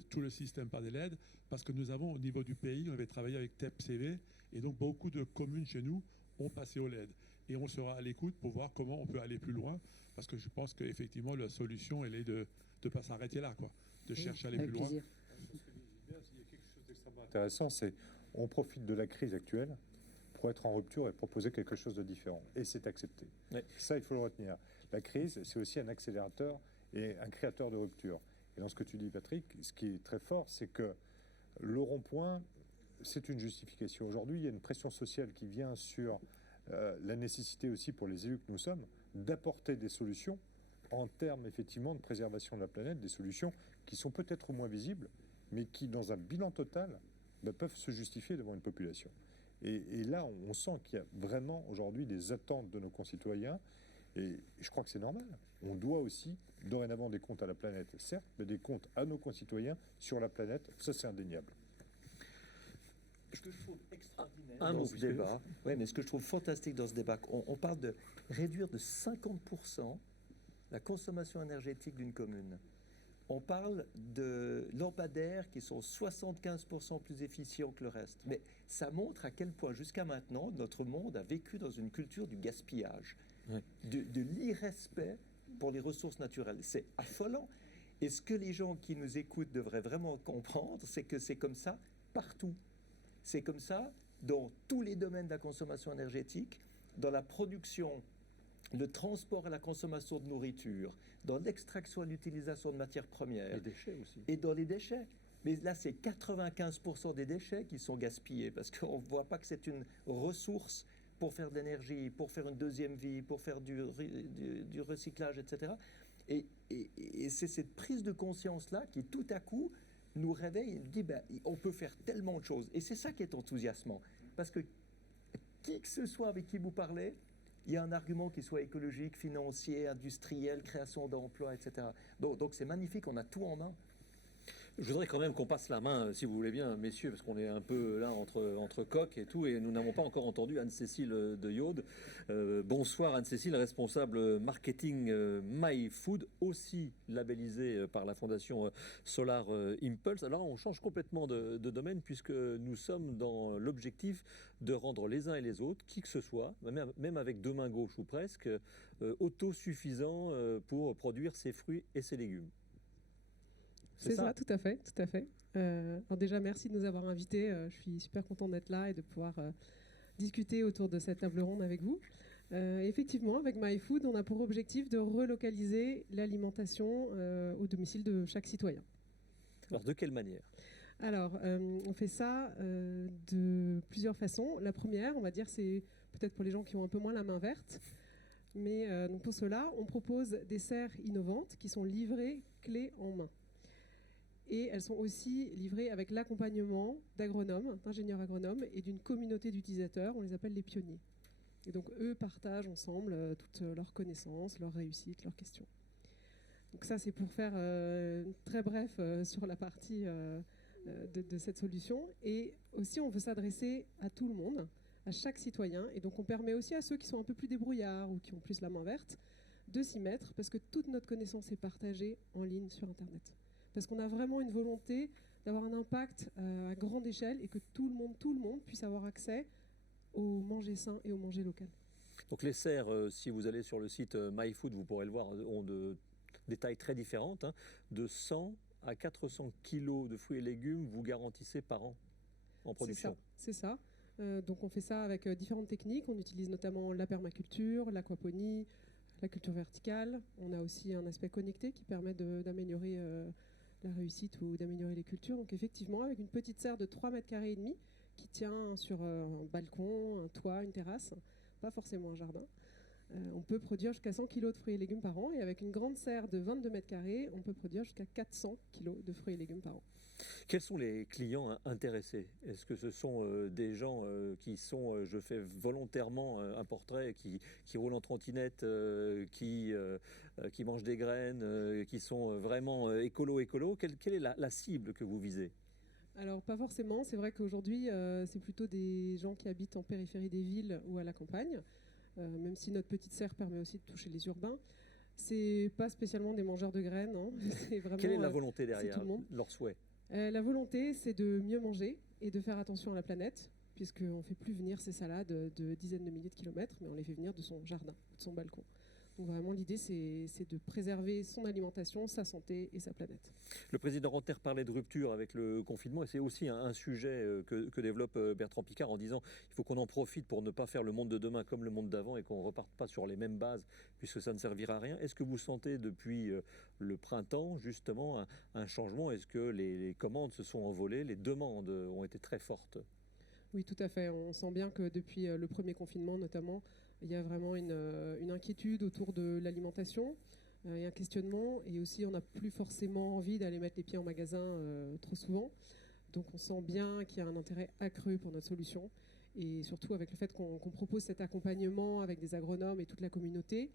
tout le système par des LED parce que nous avons au niveau du pays, on avait travaillé avec TEPCV et donc beaucoup de communes chez nous ont passé au LED. Et on sera à l'écoute pour voir comment on peut aller plus loin parce que je pense qu'effectivement la solution elle est de ne pas s'arrêter là, quoi, de chercher à aller plus loin. Il y a quelque chose d'extrêmement intéressant, c'est on profite de la crise actuelle pour être en rupture et proposer quelque chose de différent. Et c'est accepté. Oui. Ça, il faut le retenir. La crise, c'est aussi un accélérateur et un créateur de rupture. Et dans ce que tu dis, Patrick, ce qui est très fort, c'est que le rond-point, c'est une justification. Aujourd'hui, il y a une pression sociale qui vient sur la nécessité aussi pour les élus que nous sommes d'apporter des solutions en termes effectivement de préservation de la planète, des solutions qui sont peut-être moins visibles, mais qui, dans un bilan total, peuvent se justifier devant une population. Et là, on sent qu'il y a vraiment aujourd'hui des attentes de nos concitoyens. Et je crois que c'est normal. On doit aussi, dorénavant, des comptes à la planète, certes, mais des comptes à nos concitoyens sur la planète. Ça, c'est indéniable. Ce que je trouve extraordinaire dans ce débat, mais ce que je trouve fantastique dans ce débat, on parle de réduire de 50% la consommation énergétique d'une commune. On parle de lampadaires qui sont 75% plus efficients que le reste. Mais ça montre à quel point, jusqu'à maintenant, notre monde a vécu dans une culture du gaspillage, de l'irrespect pour les ressources naturelles. C'est affolant. Et ce que les gens qui nous écoutent devraient vraiment comprendre, c'est que c'est comme ça partout. C'est comme ça dans tous les domaines de la consommation énergétique, dans la production, le transport et la consommation de nourriture, dans l'extraction et l'utilisation de matières premières. Les déchets aussi. Et dans les déchets. Mais là, c'est 95% des déchets qui sont gaspillés parce qu'on ne voit pas que c'est une ressource pour faire de l'énergie, pour faire une deuxième vie, pour faire du recyclage, etc. Et c'est cette prise de conscience-là qui, tout à coup, nous réveille et nous dit on peut faire tellement de choses. Et c'est ça qui est enthousiasmant. Parce que qui que ce soit avec qui vous parlez, il y a un argument qui soit écologique, financier, industriel, création d'emplois, etc. Donc c'est magnifique, on a tout en main. Je voudrais quand même qu'on passe la main, si vous voulez bien, messieurs, parce qu'on est un peu là entre coqs et tout, et nous n'avons pas encore entendu Anne-Cécile de Yaude. Bonsoir Anne-Cécile, responsable marketing MyFood, aussi labellisée par la fondation Solar Impulse. Alors on change complètement de domaine puisque nous sommes dans l'objectif de rendre les uns et les autres, qui que ce soit, même avec deux mains gauches ou presque, autosuffisants pour produire ses fruits et ses légumes. C'est ça, tout à fait, tout à fait. Alors déjà, merci de nous avoir invités. Je suis super contente d'être là et de pouvoir discuter autour de cette table ronde avec vous. Effectivement, avec MyFood, on a pour objectif de relocaliser l'alimentation au domicile de chaque citoyen. Alors, de quelle manière ? Alors, on fait ça de plusieurs façons. La première, on va dire, c'est peut-être pour les gens qui ont un peu moins la main verte. Mais donc pour cela, on propose des serres innovantes qui sont livrées clés en main. Et elles sont aussi livrées avec l'accompagnement d'agronomes, d'ingénieurs agronomes et d'une communauté d'utilisateurs, on les appelle les pionniers. Et donc eux partagent ensemble toutes leurs connaissances, leurs réussites, leurs questions. Donc ça, c'est pour faire très bref sur la partie de cette solution. Et aussi, on veut s'adresser à tout le monde, à chaque citoyen. Et donc, on permet aussi à ceux qui sont un peu plus débrouillards ou qui ont plus la main verte de s'y mettre, parce que toute notre connaissance est partagée en ligne sur Internet. Parce qu'on a vraiment une volonté d'avoir un impact à grande échelle et que tout le monde puisse avoir accès au manger sain et au manger local. Donc les serres, si vous allez sur le site MyFood, vous pourrez le voir, ont des tailles très différentes, hein, de 100 à 400 kilos de fruits et légumes, vous garantissez par an en production. C'est ça. Donc on fait ça avec différentes techniques. On utilise notamment la permaculture, l'aquaponie, la culture verticale. On a aussi un aspect connecté qui permet d'améliorer la réussite ou d'améliorer les cultures. Donc effectivement, avec une petite serre de 3,5 mètres carrés qui tient sur un balcon, un toit, une terrasse, pas forcément un jardin, on peut produire jusqu'à 100 kg de fruits et légumes par an. Et avec une grande serre de 22 mètres carrés, on peut produire jusqu'à 400 kg de fruits et légumes par an. Quels sont les clients intéressés? Est-ce que ce sont des gens qui sont, je fais volontairement un portrait, qui roulent en trottinette, qui mangent des graines, qui sont vraiment écolo? Quelle est la cible que vous visez? Alors pas forcément, c'est vrai qu'aujourd'hui c'est plutôt des gens qui habitent en périphérie des villes ou à la campagne, même si notre petite serre permet aussi de toucher les urbains. C'est pas spécialement des mangeurs de graines, hein. C'est vraiment, quelle est la volonté derrière, tout le monde. leur souhait? La volonté, c'est de mieux manger et de faire attention à la planète, puisqu'on ne fait plus venir ces salades de dizaines de milliers de kilomètres, mais on les fait venir de son jardin, de son balcon. Donc vraiment, l'idée, c'est de préserver son alimentation, sa santé et sa planète. Le président Rentner parlait de rupture avec le confinement, et c'est aussi un sujet que développe Bertrand Piccard en disant il faut qu'on en profite pour ne pas faire le monde de demain comme le monde d'avant et qu'on ne reparte pas sur les mêmes bases, puisque ça ne servira à rien. Est-ce que vous sentez depuis le printemps, justement, un changement? Est-ce que les commandes se sont envolées, les demandes ont été très fortes? Oui, tout à fait. On sent bien que depuis le premier confinement, notamment, il y a vraiment une inquiétude autour de l'alimentation et un questionnement. Et aussi, on n'a plus forcément envie d'aller mettre les pieds en magasin trop souvent. Donc, on sent bien qu'il y a un intérêt accru pour notre solution. Et surtout, avec le fait qu'on propose cet accompagnement avec des agronomes et toute la communauté,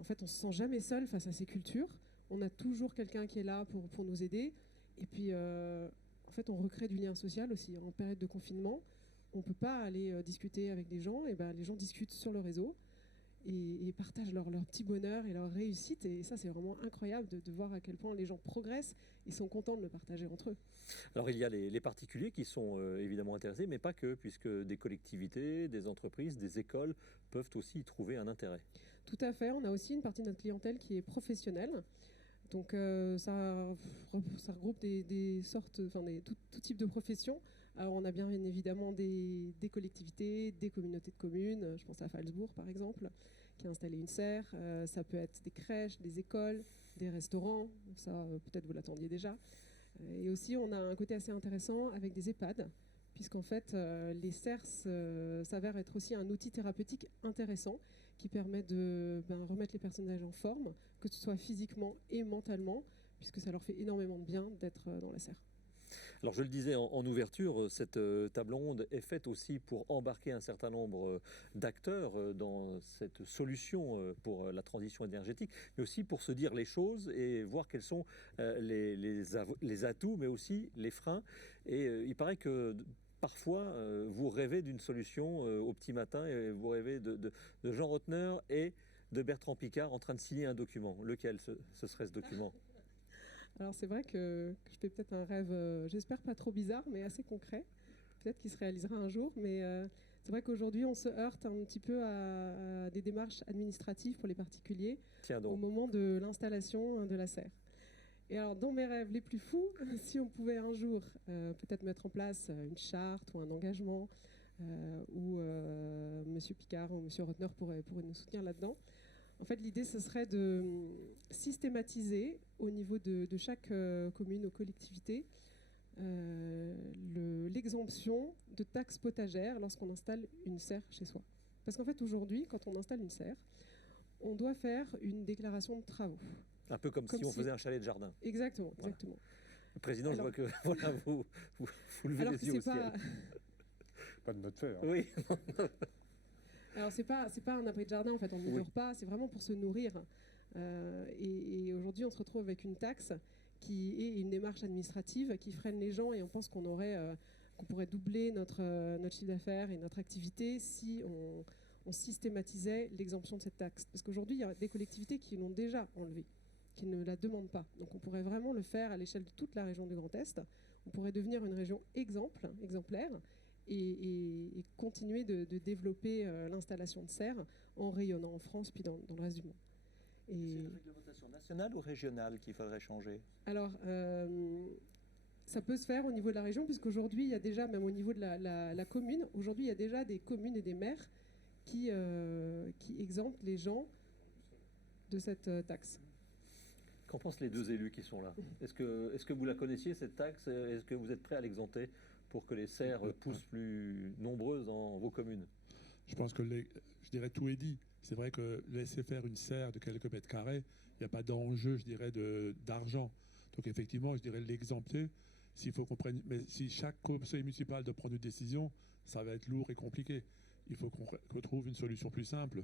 en fait, on ne se sent jamais seul face à ces cultures. On a toujours quelqu'un qui est là pour nous aider. Et puis, en fait, on recrée du lien social aussi. En période de confinement, on ne peut pas aller discuter avec des gens, et ben, les gens discutent sur le réseau et partagent leur petit bonheur et leur réussite. Et ça, c'est vraiment incroyable de voir à quel point les gens progressent. Ils sont contents de le partager entre eux. Alors, il y a les particuliers qui sont évidemment intéressés, mais pas que, puisque des collectivités, des entreprises, des écoles peuvent aussi y trouver un intérêt. Tout à fait. On a aussi une partie de notre clientèle qui est professionnelle. Donc, ça regroupe des sortes, enfin, tout type de professions. Alors, on a bien évidemment des collectivités, des communautés de communes. Je pense à Phalsbourg, par exemple, qui a installé une serre. Ça peut être des crèches, des écoles, des restaurants. Ça, peut-être vous l'attendiez déjà. Et aussi, on a un côté assez intéressant avec des EHPAD, puisqu'en fait, les serres s'avèrent être aussi un outil thérapeutique intéressant qui permet de remettre les personnes âgées en forme, que ce soit physiquement et mentalement, puisque ça leur fait énormément de bien d'être dans la serre. Alors je le disais en ouverture, cette table ronde est faite aussi pour embarquer un certain nombre d'acteurs dans cette solution pour la transition énergétique, mais aussi pour se dire les choses et voir quels sont les atouts, mais aussi les freins. Et il paraît que parfois, vous rêvez d'une solution au petit matin et vous rêvez de Jean Rentner et de Bertrand Piccard en train de signer un document. Lequel ce serait ce document? Alors c'est vrai que je fais peut-être un rêve, j'espère pas trop bizarre, mais assez concret. Peut-être qu'il se réalisera un jour, mais c'est vrai qu'aujourd'hui on se heurte un petit peu à des démarches administratives pour les particuliers au moment de l'installation de la serre. Et alors dans mes rêves les plus fous, si on pouvait un jour peut-être mettre en place une charte ou un engagement où Monsieur Piccard ou Monsieur Rentner pourraient nous soutenir là-dedans. En fait, l'idée, ce serait de systématiser au niveau de chaque commune ou collectivité l'exemption de taxes potagères lorsqu'on installe une serre chez soi. Parce qu'en fait, aujourd'hui, quand on installe une serre, on doit faire une déclaration de travaux. Un peu comme si on faisait un chalet de jardin. Exactement, voilà. Exactement. Le président, alors, je vois que voilà, vous levez les yeux au ciel. Pas de note faire. Oui. Alors c'est pas un abri de jardin en fait, on ne dure pas, c'est vraiment pour se nourrir. Et aujourd'hui aujourd'hui, on se retrouve avec une taxe qui est une démarche administrative qui freine les gens, et on pense qu'on pourrait doubler notre chiffre d'affaires et notre activité si on systématisait l'exemption de cette taxe. Parce qu'aujourd'hui, il y a des collectivités qui l'ont déjà enlevée, qui ne la demandent pas. Donc on pourrait vraiment le faire à l'échelle de toute la région du Grand Est. On pourrait devenir une région exemplaire, et continuer de développer l'installation de serres en rayonnant en France puis dans le reste du monde. C'est une réglementation nationale ou régionale qu'il faudrait changer? Alors, ça peut se faire au niveau de la région, puisqu'aujourd'hui, il y a déjà, même au niveau de la commune, aujourd'hui, il y a déjà des communes et des maires qui exemptent les gens de cette taxe. Qu'en pensent les deux élus qui sont là? Est-ce que vous la connaissiez, cette taxe? Est-ce que vous êtes prêt à l'exempter pour que les serres poussent plus nombreuses dans vos communes? Je pense que, je dirais, tout est dit. C'est vrai que laisser faire une serre de quelques mètres carrés, il n'y a pas d'enjeu, je dirais, d'argent. Donc effectivement, je dirais l'exempter. S'il faut qu'on prenne, mais si chaque conseil municipal doit prendre une décision, ça va être lourd et compliqué. Il faut qu'on trouve une solution plus simple.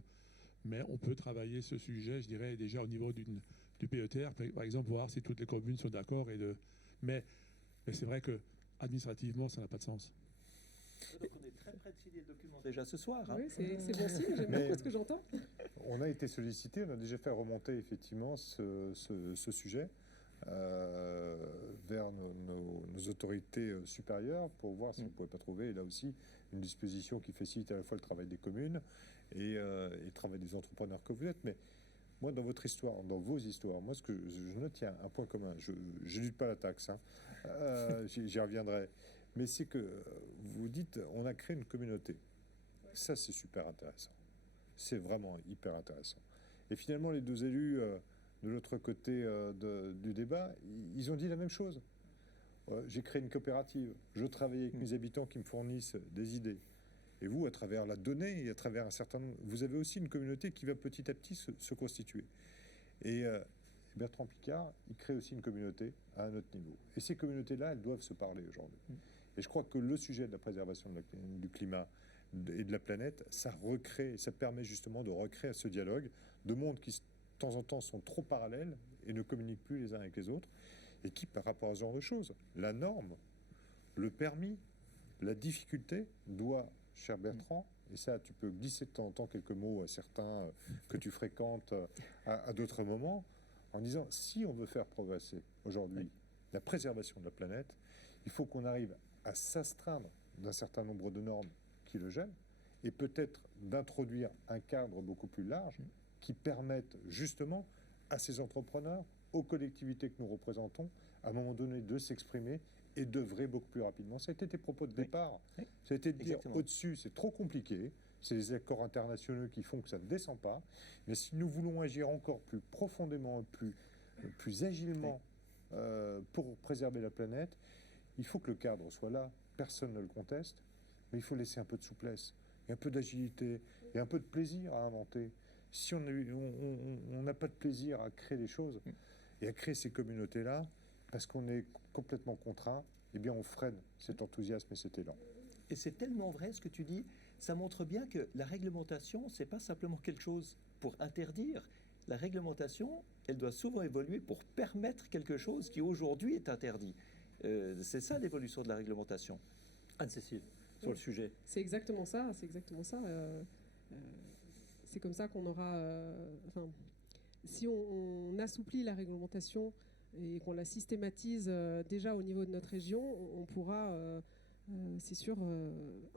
Mais on peut travailler ce sujet, je dirais, déjà au niveau du PETR, par exemple, voir si toutes les communes sont d'accord. Mais c'est vrai que administrativement, ça n'a pas de sens. Donc on est très près de signer le document déjà ce soir. Hein. Oui, c'est bon signe, j'aime beaucoup ce que j'entends. On a été sollicité, on a déjà fait remonter effectivement ce sujet vers nos autorités supérieures pour voir si on ne pouvait pas trouver, là aussi, une disposition qui facilite à la fois le travail des communes et le travail des entrepreneurs que vous êtes. Mais moi, dans votre histoire, dans vos histoires, moi, ce que je note, il y a un point commun. Je n'élude pas la taxe, hein. J'y reviendrai. Mais c'est que vous dites, on a créé une communauté. Ça, c'est super intéressant. C'est vraiment hyper intéressant. Et finalement, les deux élus de l'autre côté du débat, ils ont dit la même chose. J'ai créé une coopérative. Je travaille avec mes habitants qui me fournissent des idées. Et vous, à travers la donnée et à travers un certain nombre, vous avez aussi une communauté qui va petit à petit se constituer. Et Bertrand Piccard, il crée aussi une communauté à un autre niveau. Et ces communautés-là, elles doivent se parler aujourd'hui. Et je crois que le sujet de la préservation du climat et de la planète, ça recrée, ça permet justement de recréer ce dialogue de mondes qui, de temps en temps, sont trop parallèles et ne communiquent plus les uns avec les autres, et qui, par rapport à ce genre de choses, la norme, le permis, la difficulté doit, cher Bertrand, et ça, tu peux glisser de temps en temps quelques mots à certains que tu fréquentes à d'autres moments, en disant, si on veut faire progresser aujourd'hui la préservation de la planète, il faut qu'on arrive à s'astreindre d'un certain nombre de normes qui le gênent, et peut-être d'introduire un cadre beaucoup plus large qui permette justement à ces entrepreneurs, aux collectivités que nous représentons, à un moment donné de s'exprimer et d'œuvrer beaucoup plus rapidement. Ça a été tes propos de départ. Oui. Ça a été de dire Exactement. au-dessus, c'est trop compliqué, c'est les accords internationaux qui font que ça ne descend pas, mais si nous voulons agir encore plus profondément, plus agilement pour préserver la planète, il faut que le cadre soit là, personne ne le conteste, mais il faut laisser un peu de souplesse, et un peu d'agilité, et un peu de plaisir à inventer. Si on n'a pas de plaisir à créer des choses, et à créer ces communautés-là, parce qu'on est complètement contraint, eh bien on freine cet enthousiasme et cet élan. Et c'est tellement vrai ce que tu dis, ça montre bien que la réglementation, c'est pas simplement quelque chose pour interdire. La réglementation, elle doit souvent évoluer pour permettre quelque chose qui aujourd'hui est interdit. C'est ça l'évolution de la réglementation. Anne-Cécile, sur le sujet. C'est exactement ça, c'est exactement ça. C'est comme ça qu'on aura... si on assouplit la réglementation et qu'on la systématise déjà au niveau de notre région, on pourra, c'est sûr,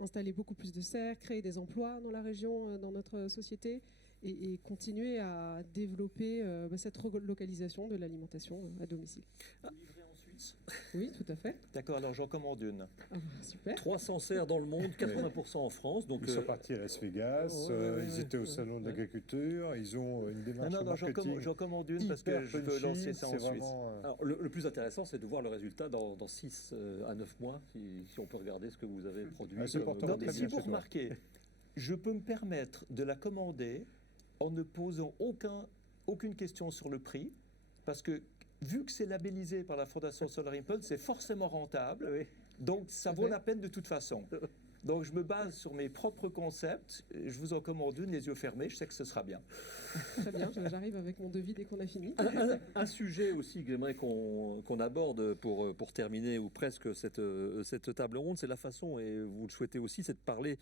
installer beaucoup plus de serres, créer des emplois dans la région, dans notre société, et continuer à développer cette relocalisation de l'alimentation à domicile. Livré en Suisse. Oui, tout à fait. D'accord, alors j'en commande une. Ah, super. 300 serres dans le monde, 80% en France. Donc, Ils sont partis à Las Vegas, ils étaient au salon de l'agriculture, ils ont une démarche Non, marketing j'en commande une parce que hyper je veux punchy, lancer ça en c'est Suisse. vraiment, alors, le plus intéressant, c'est de voir le résultat dans 6 à 9 mois, si on peut regarder ce que vous avez produit. Ah, c'est important. Non, Très mais bien si vous chez toi. remarquez, je peux me permettre de la commander en ne posant aucune question sur le prix, parce que vu que c'est labellisé par la Fondation Solar Impulse, c'est forcément rentable, donc ça vaut la peine de toute façon. Donc je me base sur mes propres concepts. Je vous en commande une, les yeux fermés. Je sais que ce sera bien. Très bien, j'arrive avec mon devis dès qu'on a fini. Un sujet aussi que j'aimerais qu'on aborde pour terminer ou presque cette table ronde, c'est la façon, et vous le souhaitez aussi, c'est de parler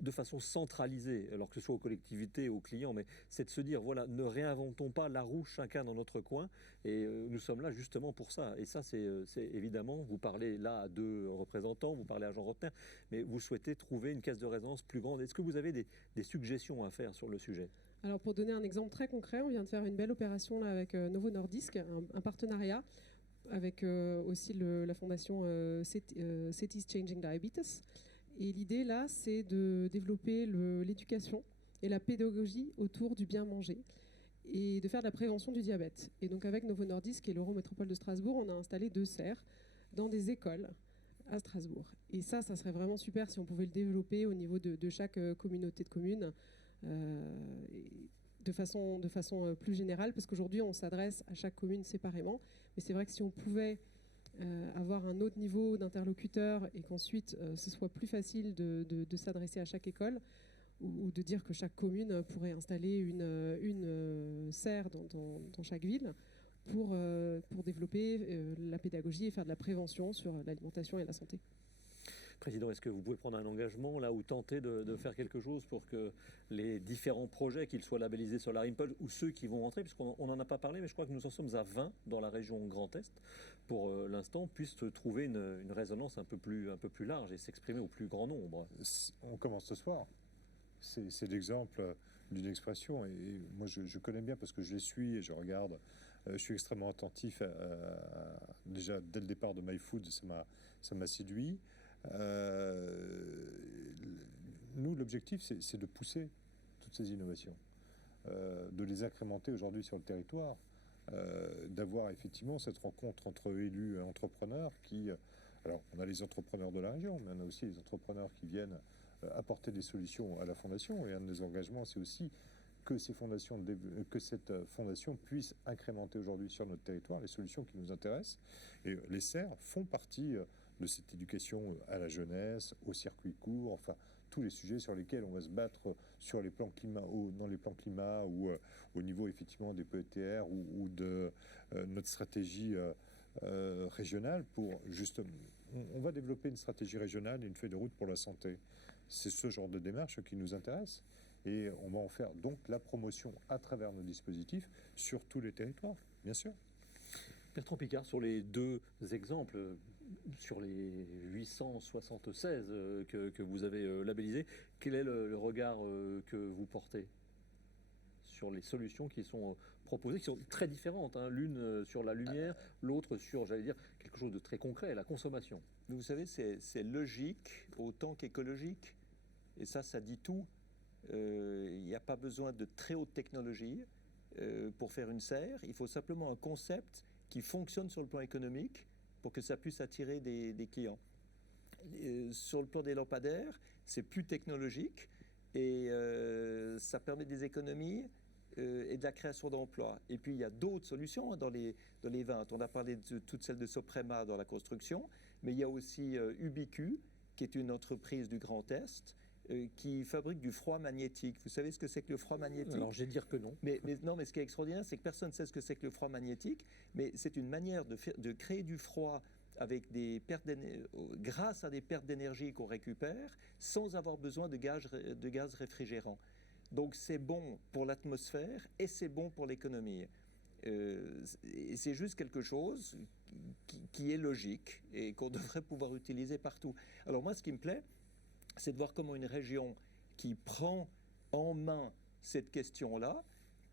de façon centralisée, alors que ce soit aux collectivités, aux clients, mais c'est de se dire, voilà, ne réinventons pas la roue chacun dans notre coin, et nous sommes là justement pour ça. Et ça, c'est évidemment, vous parlez là à 2 représentants, vous parlez à Jean Rotner, mais vous souhaitez trouver une caisse de résonance plus grande. Est-ce que vous avez des suggestions à faire sur le sujet ? Alors pour donner un exemple très concret, on vient de faire une belle opération là, avec Novo Nordisk, un partenariat avec aussi la fondation Cities Changing Diabetes. Et l'idée là, c'est de développer l'éducation et la pédagogie autour du bien manger et de faire de la prévention du diabète. Et donc avec Novo Nordisk et l'Eurométropole de Strasbourg, on a installé 2 serres dans des écoles à Strasbourg. Et ça serait vraiment super si on pouvait le développer au niveau de chaque communauté de communes. De façon plus générale, parce qu'aujourd'hui on s'adresse à chaque commune séparément, mais c'est vrai que si on pouvait avoir un autre niveau d'interlocuteur et qu'ensuite ce soit plus facile de s'adresser à chaque école ou de dire que chaque commune pourrait installer une serre dans chaque ville pour développer la pédagogie et faire de la prévention sur l'alimentation et la santé. Président, est-ce que vous pouvez prendre un engagement là ou tenter de faire quelque chose pour que les différents projets, qu'ils soient labellisés sur la Rimpol ou ceux qui vont rentrer, puisqu'on n'en a pas parlé, mais je crois que nous en sommes à 20 dans la région Grand Est, pour l'instant, puissent trouver une résonance un peu plus large et s'exprimer au plus grand nombre. On commence ce soir. C'est l'exemple d'une expression, et moi je connais bien parce que je les suis et je regarde. Je suis extrêmement attentif déjà dès le départ de MyFood, ça m'a séduit. Nous, l'objectif, c'est de pousser toutes ces innovations, de les incrémenter aujourd'hui sur le territoire, d'avoir effectivement cette rencontre entre élus et entrepreneurs qui... Alors, on a les entrepreneurs de la région, mais on a aussi les entrepreneurs qui viennent apporter des solutions à la fondation. Et un de nos engagements, c'est aussi que cette fondation puisse incrémenter aujourd'hui sur notre territoire les solutions qui nous intéressent. Et les serres font partie de cette éducation à la jeunesse, au circuit court, enfin tous les sujets sur lesquels on va se battre sur les plans climat, dans les plans climat ou au niveau effectivement des PETR ou de notre stratégie régionale pour justement... On va développer une stratégie régionale et une feuille de route pour la santé. C'est ce genre de démarche qui nous intéresse et on va en faire donc la promotion à travers nos dispositifs sur tous les territoires, bien sûr. Bertrand Piccard, sur les 2 exemples, sur les 876 que vous avez labellisés, quel est le regard que vous portez sur les solutions qui sont proposées, qui sont très différentes, hein, l'une sur la lumière, l'autre sur, j'allais dire, quelque chose de très concret, la consommation. Vous savez, c'est logique autant qu'écologique. Et ça dit tout. Il n'y a pas besoin de très haute technologie pour faire une serre. Il faut simplement un concept qui fonctionne sur le plan économique pour que ça puisse attirer des clients. Sur le plan des lampadaires, c'est plus technologique et ça permet des économies et de la création d'emplois. Et puis il y a d'autres solutions dans les ventes. On a parlé de toutes celles de Soprema dans la construction, mais il y a aussi Ubique, qui est une entreprise du Grand Est, qui fabrique du froid magnétique. Vous savez ce que c'est que le froid magnétique? Alors, je vais dire que non. Mais ce qui est extraordinaire, c'est que personne ne sait ce que c'est que le froid magnétique, mais c'est une manière de créer du froid avec grâce à des pertes d'énergie qu'on récupère, sans avoir besoin de gaz réfrigérant. Donc, c'est bon pour l'atmosphère et c'est bon pour l'économie. Et c'est juste quelque chose qui est logique et qu'on devrait pouvoir utiliser partout. Alors moi, ce qui me plaît, c'est de voir comment une région qui prend en main cette question-là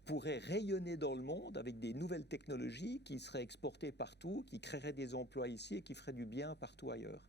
pourrait rayonner dans le monde avec des nouvelles technologies qui seraient exportées partout, qui créeraient des emplois ici et qui feraient du bien partout ailleurs.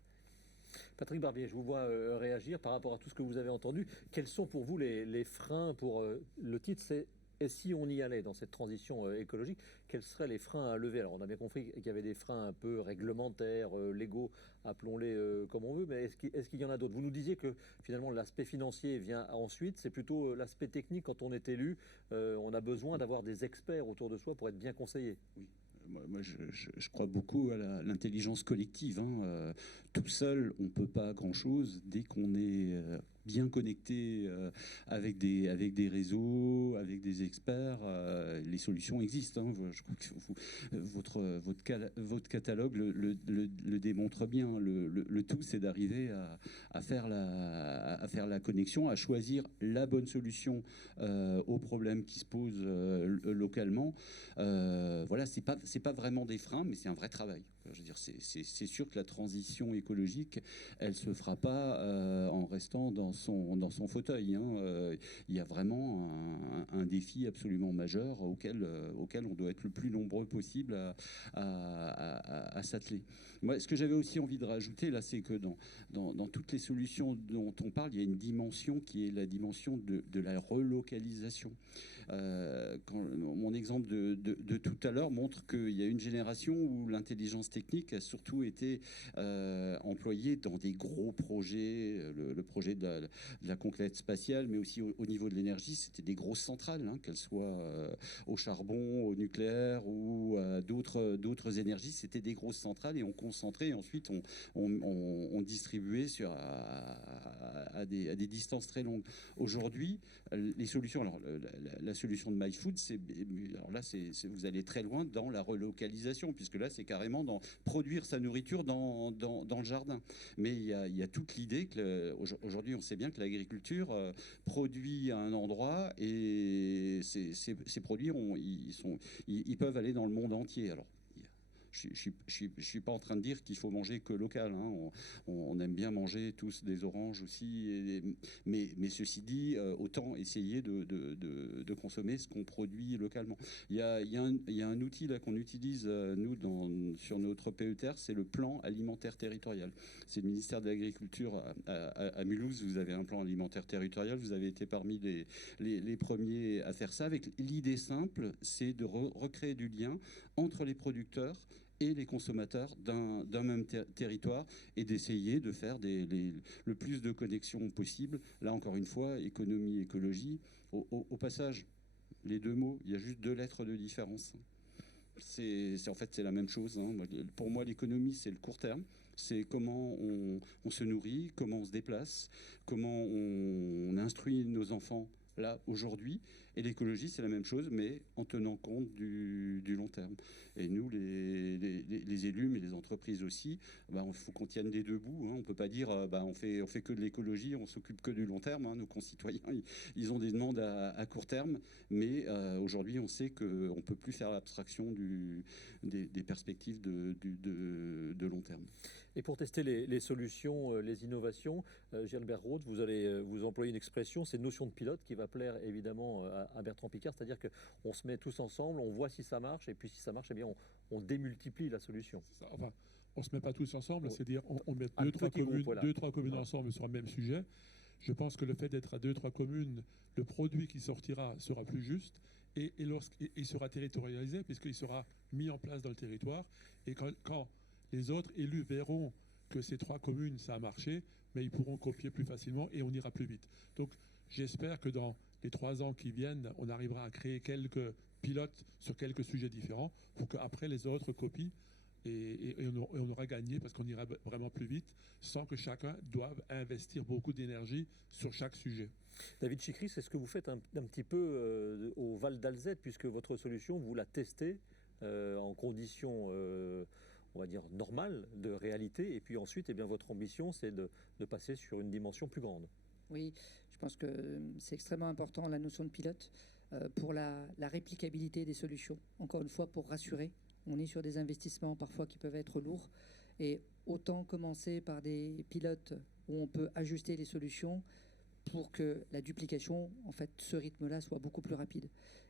Patrick Barbier, je vous vois réagir par rapport à tout ce que vous avez entendu. Quels sont pour vous les freins pour... le titre, c'est « Et si on y allait dans cette transition écologique ?» Quels seraient les freins à lever? Alors, on a bien compris qu'il y avait des freins un peu réglementaires, légaux, appelons-les comme on veut, mais est-ce qu'il y en a d'autres? Vous nous disiez que finalement l'aspect financier vient ensuite, c'est plutôt l'aspect technique. Quand on est élu, on a besoin d'avoir des experts autour de soi pour être bien conseillé. Oui. je crois beaucoup à l'intelligence collective. Hein. Tout seul, on ne peut pas grand-chose. Dès qu'on est bien connecté avec des réseaux, avec des experts, les solutions existent. Hein. Je crois que votre catalogue le démontre bien. Le tout, c'est d'arriver à faire la connexion, à choisir la bonne solution aux problèmes qui se posent localement. Voilà, c'est pas vraiment des freins, mais c'est un vrai travail. Je veux dire, c'est sûr que la transition écologique, elle se fera pas en restant dans son fauteuil. Hein. Il y a vraiment un défi absolument majeur auquel on doit être le plus nombreux possible à s'atteler. Moi, ce que j'avais aussi envie de rajouter là, c'est que dans toutes les solutions dont on parle, il y a une dimension qui est la dimension de la relocalisation. Mon exemple de tout à l'heure montre qu'il y a une génération où l'intelligence technique a surtout été employée dans des gros projets, le projet de la conquête spatiale, mais aussi au niveau de l'énergie, c'était des grosses centrales, hein, qu'elles soient au charbon, au nucléaire ou d'autres énergies, c'était des grosses centrales et on concentrait et ensuite on distribuait à des distances très longues. Aujourd'hui, les solutions, alors la solution de MyFood, alors là, vous allez très loin dans la relocalisation, puisque là, c'est carrément dans produire sa nourriture dans le jardin. Mais il y a toute l'idée que aujourd'hui, on sait bien que l'agriculture produit à un endroit et ces produits, ils peuvent aller dans le monde entier. Alors, je suis pas en train de dire qu'il faut manger que local. Hein. On aime bien manger tous des oranges aussi. Mais ceci dit, autant essayer de consommer ce qu'on produit localement. Il y a un outil là qu'on utilise, nous, sur notre PETR, c'est le plan alimentaire territorial. C'est le ministère de l'Agriculture à Mulhouse. Vous avez un plan alimentaire territorial. Vous avez été parmi les premiers à faire ça. Avec l'idée simple, c'est de recréer du lien entre les producteurs et les consommateurs d'un même territoire et d'essayer de faire le plus de connexions possible. Là, encore une fois, économie, écologie. Au passage, les deux mots, il y a juste 2 lettres de différence. En fait, c'est la même chose. Hein. Pour moi, l'économie, c'est le court terme. C'est comment on se nourrit, comment on se déplace, comment on instruit nos enfants là, aujourd'hui. Et l'écologie, c'est la même chose, mais en tenant compte du long terme. Et nous, les élus, mais les entreprises aussi, il faut qu'on tienne des deux bouts. Hein. On ne peut pas dire on fait que de l'écologie, on s'occupe que du long terme. Hein. Nos concitoyens, ils ont des demandes à court terme, mais aujourd'hui, on sait qu'on ne peut plus faire l'abstraction des perspectives de long terme. Et pour tester les solutions, les innovations, Gilbert Roth, vous allez vous employer une expression, c'est une notion de pilote qui va plaire évidemment à Bertrand Piccard, c'est-à-dire qu'on se met tous ensemble, on voit si ça marche, et puis si ça marche, eh bien on démultiplie la solution. C'est ça. Enfin, on ne se met pas tous ensemble, c'est-à-dire on met Un 2-3 communes Voilà. ensemble sur un même sujet. Je pense que le fait d'être à 2-3 communes, le produit qui sortira sera plus juste et il sera territorialisé puisqu'il sera mis en place dans le territoire. Et quand les autres élus verront que ces 3 communes, ça a marché, mais ils pourront copier plus facilement et on ira plus vite. Donc j'espère que dans les 3 ans qui viennent, on arrivera à créer quelques pilotes sur quelques sujets différents pour qu'après les autres copient et on aura gagné parce qu'on ira vraiment plus vite sans que chacun doive investir beaucoup d'énergie sur chaque sujet. David Chikri, c'est ce que vous faites un petit peu au Val d'Alzette, puisque votre solution, vous la testez en conditions, on va dire, normales de réalité, et puis ensuite, eh bien, votre ambition, c'est de passer sur une dimension plus grande. Oui, je pense que c'est extrêmement important la notion de pilote pour la réplicabilité des solutions. Encore une fois, pour rassurer, on est sur des investissements parfois qui peuvent être lourds et autant commencer par des pilotes où on peut ajuster les solutions pour que la duplication, en fait, ce rythme-là soit beaucoup plus rapide.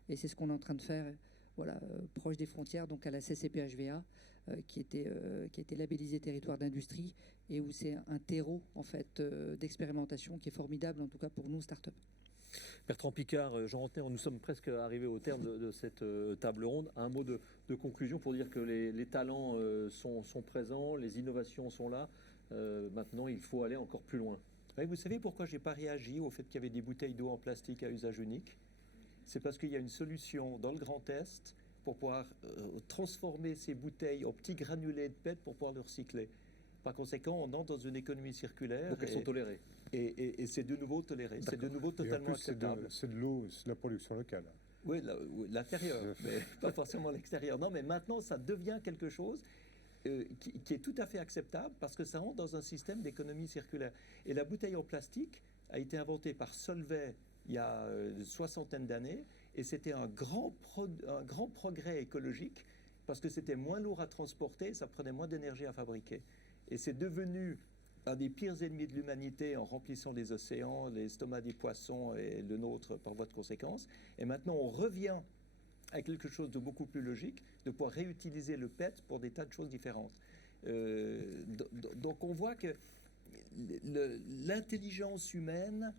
Et c'est ce qu'on est en train de faire, voilà, proche des frontières, donc à la CCP-HVA, qui était labellisé territoire d'industrie et où c'est un terreau en fait d'expérimentation qui est formidable, en tout cas pour nous, start-up. Bertrand Piccard, Jean Rotner, nous sommes presque arrivés au terme de cette table ronde. Un mot de conclusion pour dire que les talents sont présents, les innovations sont là. Maintenant, il faut aller encore plus loin. Oui, vous savez pourquoi je n'ai pas réagi au fait qu'il y avait des bouteilles d'eau en plastique à usage unique? C'est parce qu'il y a une solution dans le Grand Est pour pouvoir transformer ces bouteilles en petits granulés de PET pour pouvoir le recycler. Par conséquent, on entre dans une économie circulaire. Donc elles sont tolérées. Et c'est de nouveau toléré. C'est de nouveau Et en totalement plus, acceptable. c'est de l'eau, c'est de la production locale. Oui, l'intérieur, mais pas forcément l'extérieur. Non, mais maintenant, ça devient quelque chose qui est tout à fait acceptable parce que ça rentre dans un système d'économie circulaire. Et la bouteille en plastique a été inventée par Solvay il y a une soixantaine d'années et c'était un grand progrès écologique parce que c'était moins lourd à transporter, ça prenait moins d'énergie à fabriquer. Et c'est devenu un des pires ennemis de l'humanité en remplissant les océans, les estomacs des poissons et le nôtre par voie de conséquence. Et maintenant, on revient à quelque chose de beaucoup plus logique, de pouvoir réutiliser le PET pour des tas de choses différentes. Donc on voit que l'intelligence humaine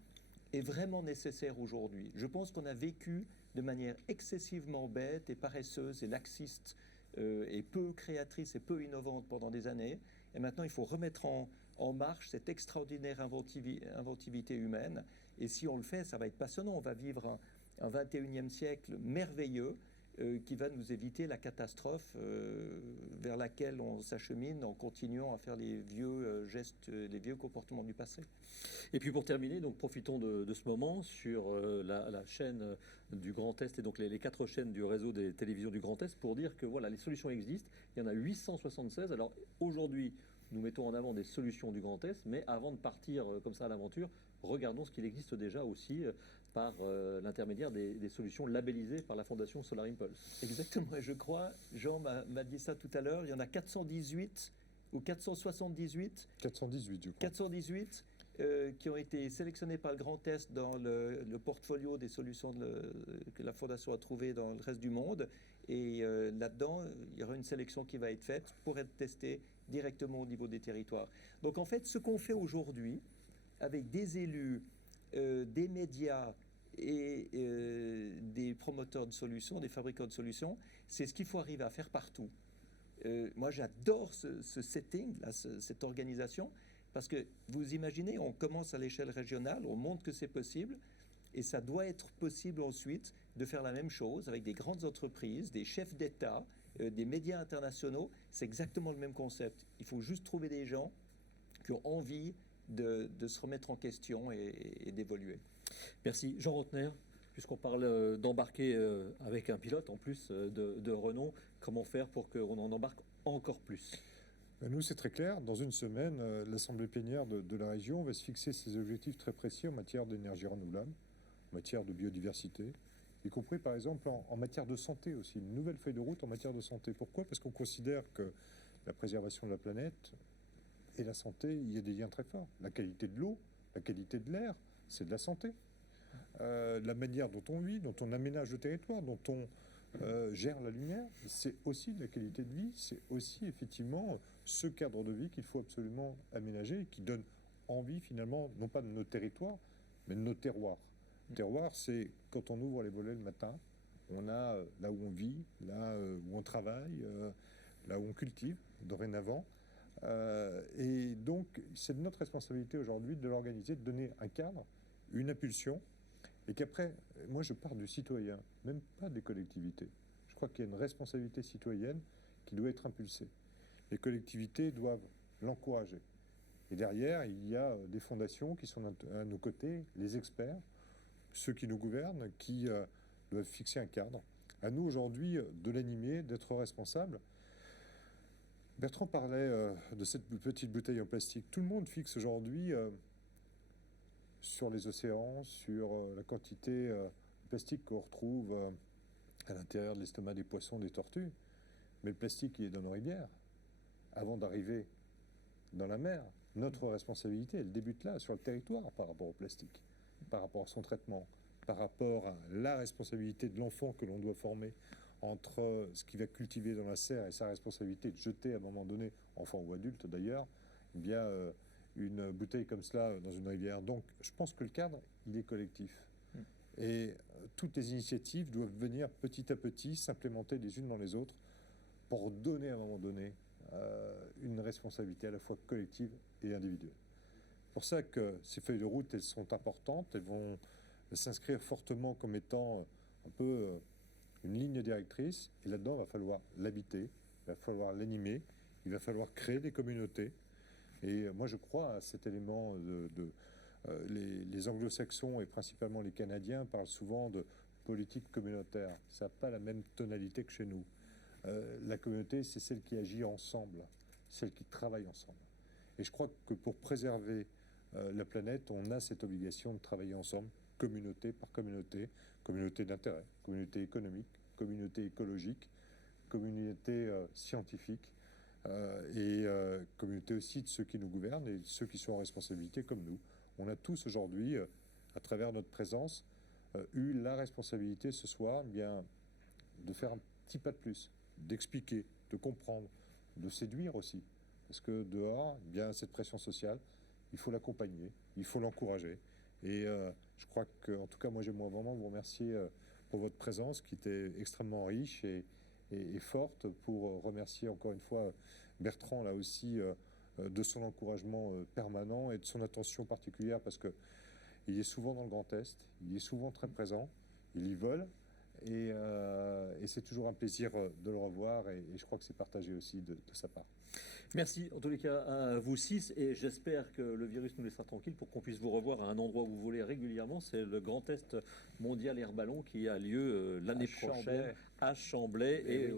est vraiment nécessaire aujourd'hui. Je pense qu'on a vécu de manière excessivement bête et paresseuse et laxiste et peu créatrice et peu innovante pendant des années. Et maintenant, il faut remettre en marche cette extraordinaire inventivité humaine. Et si on le fait, ça va être passionnant. On va vivre un 21e siècle merveilleux qui va nous éviter la catastrophe vers laquelle on s'achemine en continuant à faire les vieux gestes, les vieux comportements du passé. Et puis pour terminer, donc profitons de ce moment sur la chaîne du Grand Est et donc les 4 chaînes du réseau des télévisions du Grand Est pour dire que voilà, les solutions existent. Il y en a 876. Alors aujourd'hui, nous mettons en avant des solutions du Grand Est, mais avant de partir comme ça à l'aventure, regardons ce qu'il existe déjà aussi par l'intermédiaire des solutions labellisées par la Fondation Solar Impulse. Exactement, et je crois, Jean m'a dit ça tout à l'heure, il y en a 418 ou 478 418, je crois. 418 qui ont été sélectionnés par le Grand Est dans le portfolio des solutions que la Fondation a trouvées dans le reste du monde. Et là-dedans, il y aura une sélection qui va être faite pour être testée directement au niveau des territoires. Donc en fait, ce qu'on fait aujourd'hui, avec des élus, des médias et des promoteurs de solutions, des fabricants de solutions, c'est ce qu'il faut arriver à faire partout. Moi, j'adore ce setting, là, cette organisation, parce que vous imaginez, on commence à l'échelle régionale, on montre que c'est possible, et ça doit être possible ensuite de faire la même chose avec des grandes entreprises, des chefs d'État, des médias internationaux. C'est exactement le même concept. Il faut juste trouver des gens qui ont envie de se remettre en question et d'évoluer. Merci. Jean Rotner, puisqu'on parle d'embarquer avec un pilote en plus de renom, comment faire pour qu'on en embarque encore plus ? Nous, c'est très clair. Dans une semaine, l'Assemblée plénière de la région va se fixer ses objectifs très précis en matière d'énergie renouvelable, en matière de biodiversité, y compris par exemple en matière de santé aussi, une nouvelle feuille de route en matière de santé. Pourquoi ? Parce qu'on considère que la préservation de la planète et la santé, il y a des liens très forts. La qualité de l'eau, la qualité de l'air, c'est de la santé. La manière dont on vit, dont on aménage le territoire, dont on gère la lumière, c'est aussi de la qualité de vie, c'est aussi effectivement ce cadre de vie qu'il faut absolument aménager et qui donne envie finalement, non pas de nos territoires, mais de nos terroirs. Le terroir, c'est quand on ouvre les volets le matin, on a là où on vit, là où on travaille, là où on cultive dorénavant. Et donc, c'est de notre responsabilité aujourd'hui de l'organiser, de donner un cadre, une impulsion, et qu'après, moi je pars du citoyen, même pas des collectivités. Je crois qu'il y a une responsabilité citoyenne qui doit être impulsée. Les collectivités doivent l'encourager. Et derrière, il y a des fondations qui sont à nos côtés, les experts, ceux qui nous gouvernent, qui doivent fixer un cadre. À nous aujourd'hui de l'animer, d'être responsables. Bertrand parlait de cette petite bouteille en plastique. Tout le monde fixe aujourd'hui sur les océans, sur la quantité de plastique qu'on retrouve à l'intérieur de l'estomac des poissons, des tortues. Mais le plastique, il est dans nos rivières. Avant d'arriver dans la mer, notre responsabilité, elle débute là, sur le territoire, par rapport au plastique, par rapport à son traitement, par rapport à la responsabilité de l'enfant que l'on doit former entre ce qu'il va cultiver dans la serre et sa responsabilité de jeter à un moment donné, enfant ou adulte d'ailleurs, eh bien une bouteille comme cela dans une rivière. Donc je pense que le cadre, il est collectif. Et toutes les initiatives doivent venir petit à petit s'implémenter les unes dans les autres pour donner à un moment donné une responsabilité à la fois collective et individuelle. C'est pour ça que ces feuilles de route, elles sont importantes, elles vont s'inscrire fortement comme étant un peu une ligne directrice, et là-dedans, il va falloir l'habiter, il va falloir l'animer, il va falloir créer des communautés. Et moi, je crois à cet élément les anglo-saxons et principalement les Canadiens parlent souvent de politique communautaire. Ça n'a pas la même tonalité que chez nous. La communauté, c'est celle qui agit ensemble, celle qui travaille ensemble. Et je crois que pour préserver la planète, on a cette obligation de travailler ensemble, communauté par communauté, communauté d'intérêt, communauté économique, communauté écologique, communauté scientifique, et communauté aussi de ceux qui nous gouvernent et de ceux qui sont en responsabilité comme nous. On a tous aujourd'hui, à travers notre présence, eu la responsabilité ce soir bien, de faire un petit pas de plus, d'expliquer, de comprendre, de séduire aussi. Parce que dehors, bien, cette pression sociale, il faut l'accompagner, il faut l'encourager. Et je crois que, en tout cas, moi, j'aimerais vraiment vous remercier pour votre présence qui était extrêmement riche et forte, pour remercier encore une fois Bertrand, là aussi, de son encouragement permanent et de son attention particulière, parce que il est souvent dans le Grand Est, il est souvent très présent, il y vole, et c'est toujours un plaisir de le revoir, et je crois que c'est partagé aussi de sa part. Merci en tous les cas à vous 6, et j'espère que le virus nous laissera tranquille pour qu'on puisse vous revoir à un endroit où vous volez régulièrement. C'est le Grand Test mondial Air Ballon qui a lieu l'année prochaine à Chamblay, et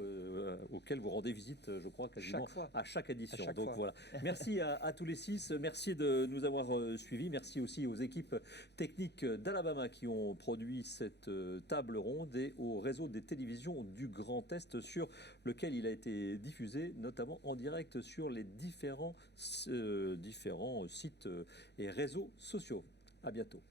auquel vous rendez visite, je crois, quasiment à chaque édition. Donc voilà. Merci à tous les 6, merci de nous avoir suivis, merci aussi aux équipes techniques d'Alabama qui ont produit cette table ronde, et au réseau des télévisions du Grand Est sur lequel il a été diffusé, notamment en direct sur les différents sites et réseaux sociaux. À bientôt.